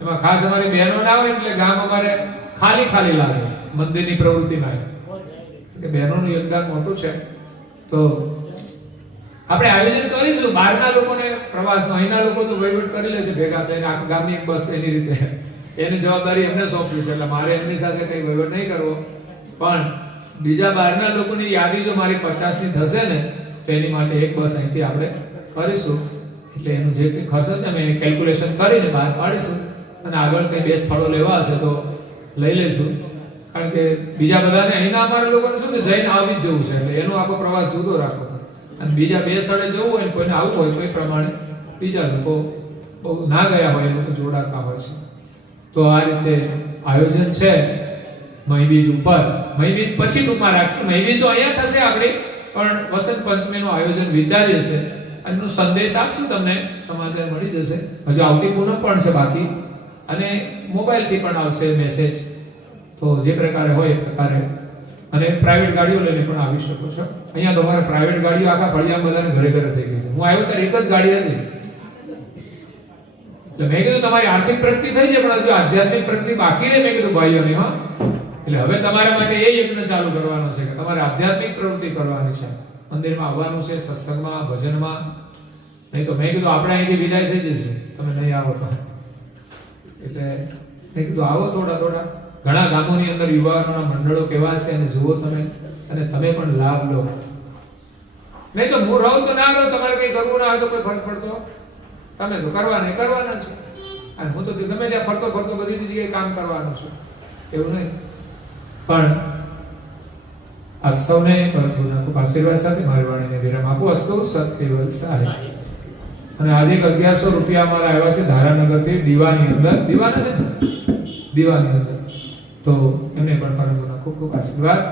એમાં ખાસ અમારી બહેનો ના હોય એટલે ગામ અમારે ખાલી ખાલી લાગે મંદિરની પ્રવૃત્તિમાં, એટલે બહેનોનું યોગદાન મોટું છે. તો આપણે આયોજન કરીશું બહારના લોકોને પ્રવાસનો. અહીંના લોકો તો વહીવટ કરી લે છે ભેગા થઈને, આખા ગામની એક બસ એની રીતે, એની જવાબદારી એમને સોંપી છે, એટલે મારે એમની સાથે કંઈ વહીવટ નહીં કરવો. પણ બીજા બહારના લોકોની યાદી જો મારી 50ની થશે ને તો એની માટે એક બસ અહીંથી આપણે કરીશું. એટલે એનું જે કંઈ ખર્ચ છે અમે કેલ્ક્યુલેશન કરીને બહાર પાડીશું, અને આગળ કંઈ 2 સ્થળો લેવા હશે તો લઈ લઈશું. કારણ કે બીજા બધાને અહીંના અમારા લોકોને શું છે જઈને આવી જ જવું છે, એટલે એનો આખો પ્રવાસ જુદો રાખવો. અને બીજા 2 સ્થળે જવું હોય ને કોઈને આવવું હોય તો એ પ્રમાણે બીજા લોકો બહુ ના ગયા હોય એ લોકો જોડાતા હોય છે. તો આ રીતે આયોજન છે મહીબીજ ઉપર. મહીબીજ પછી ટૂંકમાં રાખશું. મહીબીજ તો અહીંયા થશે આપણી, પણ વસંત પંચમીનું આયોજન વિચારીએ છે. એનો સંદેશ આપશું તમને, સમાચાર મળી જશે. હજુ આવતી પૂનમ પણ છે બાકી, અને મોબાઈલથી પણ આવશે મેસેજ. તો જે પ્રકારે હોય એ પ્રકારે, અને પ્રાઇવેટ ગાડીઓ લઈને પણ આવી શકો છો. અહીંયા તો અમારે પ્રાઇવેટ ગાડીઓ આખા ફળિયામાં બધાને ઘરે ઘરે થઈ ગઈ છે. હું આવ્યો ત્યારે એક જ ગાડી હતી. એટલે મેં કીધું તમારી આર્થિક પ્રગતિ થઈ છે, પણ હજુ આધ્યાત્મિક પ્રગતિ બાકી રહે. મેં કીધું ભાઈઓની, હા, એટલે હવે તમારા માટે એ યજ્ઞ ચાલુ કરવાનો છે કે તમારે આધ્યાત્મિક પ્રવૃત્તિ કરવાની છે. મંદિરમાં આવવાનું છે, સત્સંગમાં, ભજનમાં. નહીં તો મેં કીધું આપણે અહીંથી વિદાય થઈ જશે તમે નહીં આવો તો. એટલે મેં કીધું આવો થોડા થોડા. ઘણા ગામોની અંદર યુવાનોના મંડળો કેવા છે અને જુઓ તમે, અને તમે પણ લાભ લો. નહીં તો હું રહું તો ના રહું, તમારે કંઈ કરવું ના હોય તો કોઈ ફરક પડતો, તમે તો કરવાના છે. અને હું તો ગમે ત્યાં ફરતો ફરતો બધી જગ્યાએ કામ કરવાનું છું, એવું નહીં. પણ આપ સૌને પરમગુરુના ખૂબ આશીર્વાદ સાથે મારી વાણીને વિરામ આપું. અસ્તુ સત કેવલ સહાય. અને આજે 1100 રૂપિયા અમારા આવ્યા છે ધારાનગરથી, દીવાની અંદર. દીવાના છે દીવાની અંદર. તો એમને પણ પરમગુરુના ખૂબ ખૂબ આશીર્વાદ.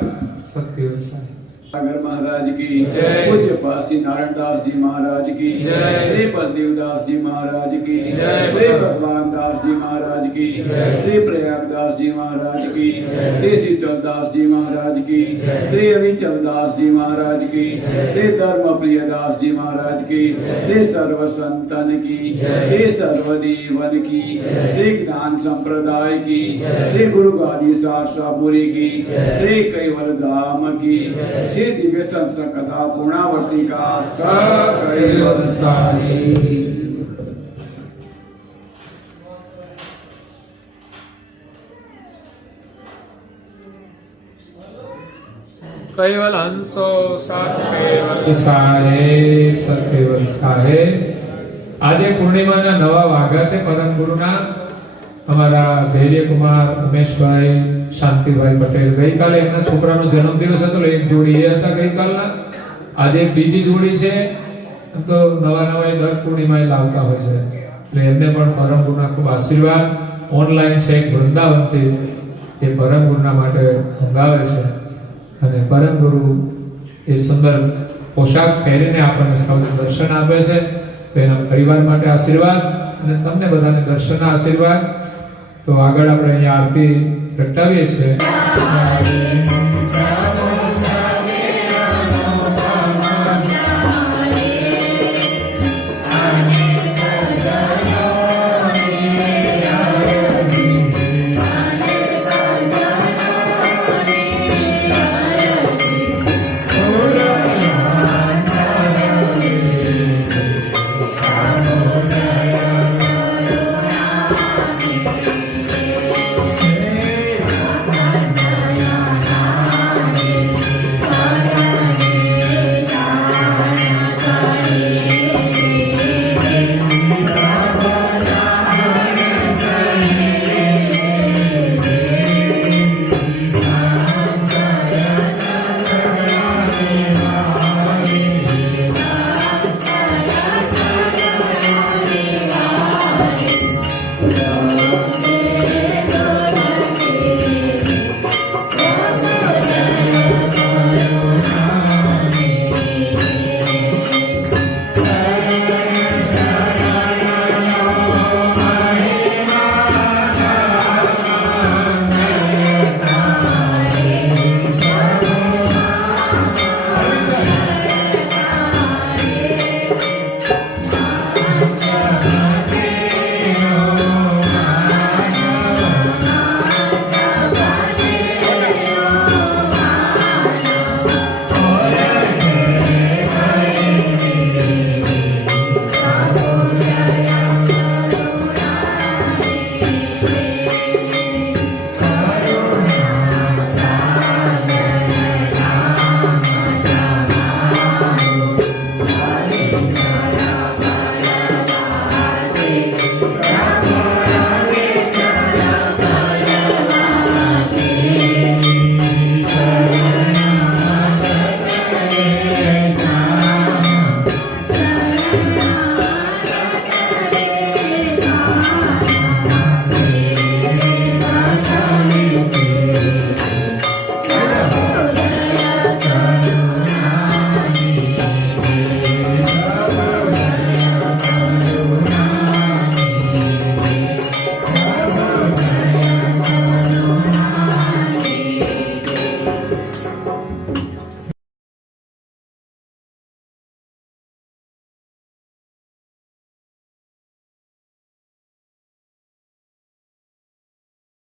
સત કેવલ સહાય. सागर महाराज की जय। पूज्य पासी नारायण दास जी महाराज की जय। श्री बलदेव दास जी महाराज की जय। श्री भगवान दास जी महाराज की जय। श्री प्रयाग दास जी महाराज की जय। श्री शीतल दास जी महाराज की जय। श्री अविचल दास जी महाराज की जय। श्री धर्म प्रिय दास जी महाराज की श्री सर्व संतन की जय। श्री सर्वदेवन की जय। श्री ज्ञान संप्रदाय की जय। श्री गुरु गादी शास्त्रापुरी की जय। श्री कैवल धाम की जय। श्री दिव्य संत कथा पूर्णावर्ती का कैवल साई। कैवल हंसो सत्केवल साहे, सत्केवल साहे। આજે પૂર્ણિમાના નવા વાઘા છે પરમ ગુરુના. અમારા ધૈર્યકુમાર, ઉમેશભાઈ, શાંતિભાઈ પટેલ, ગઈકાલે એમના છોકરાનો જન્મદિવસ હતો, એક જોડી એ હતા ગઈકાલના. આજે એક બીજી જોડી છે. તો નવા નવા દર પૂર્ણિમાએ લાવતા હોય છે. એટલે એમને પણ પરમ ગુરુના ખૂબ આશીર્વાદ. ઓનલાઈન છે એક વૃંદાવનથી, એ પરમ ગુરુના માટે મંગાવે છે અને પરમ ગુરુ એ સુંદર પોશાક પહેરીને આપણને સૌને દર્શન આપે છે. તો એના પરિવાર માટે આશીર્વાદ અને તમને બધાને દર્શનના આશીર્વાદ. તો આગળ આપણે અહીંયા આરતી પ્રગટાવીએ છીએ.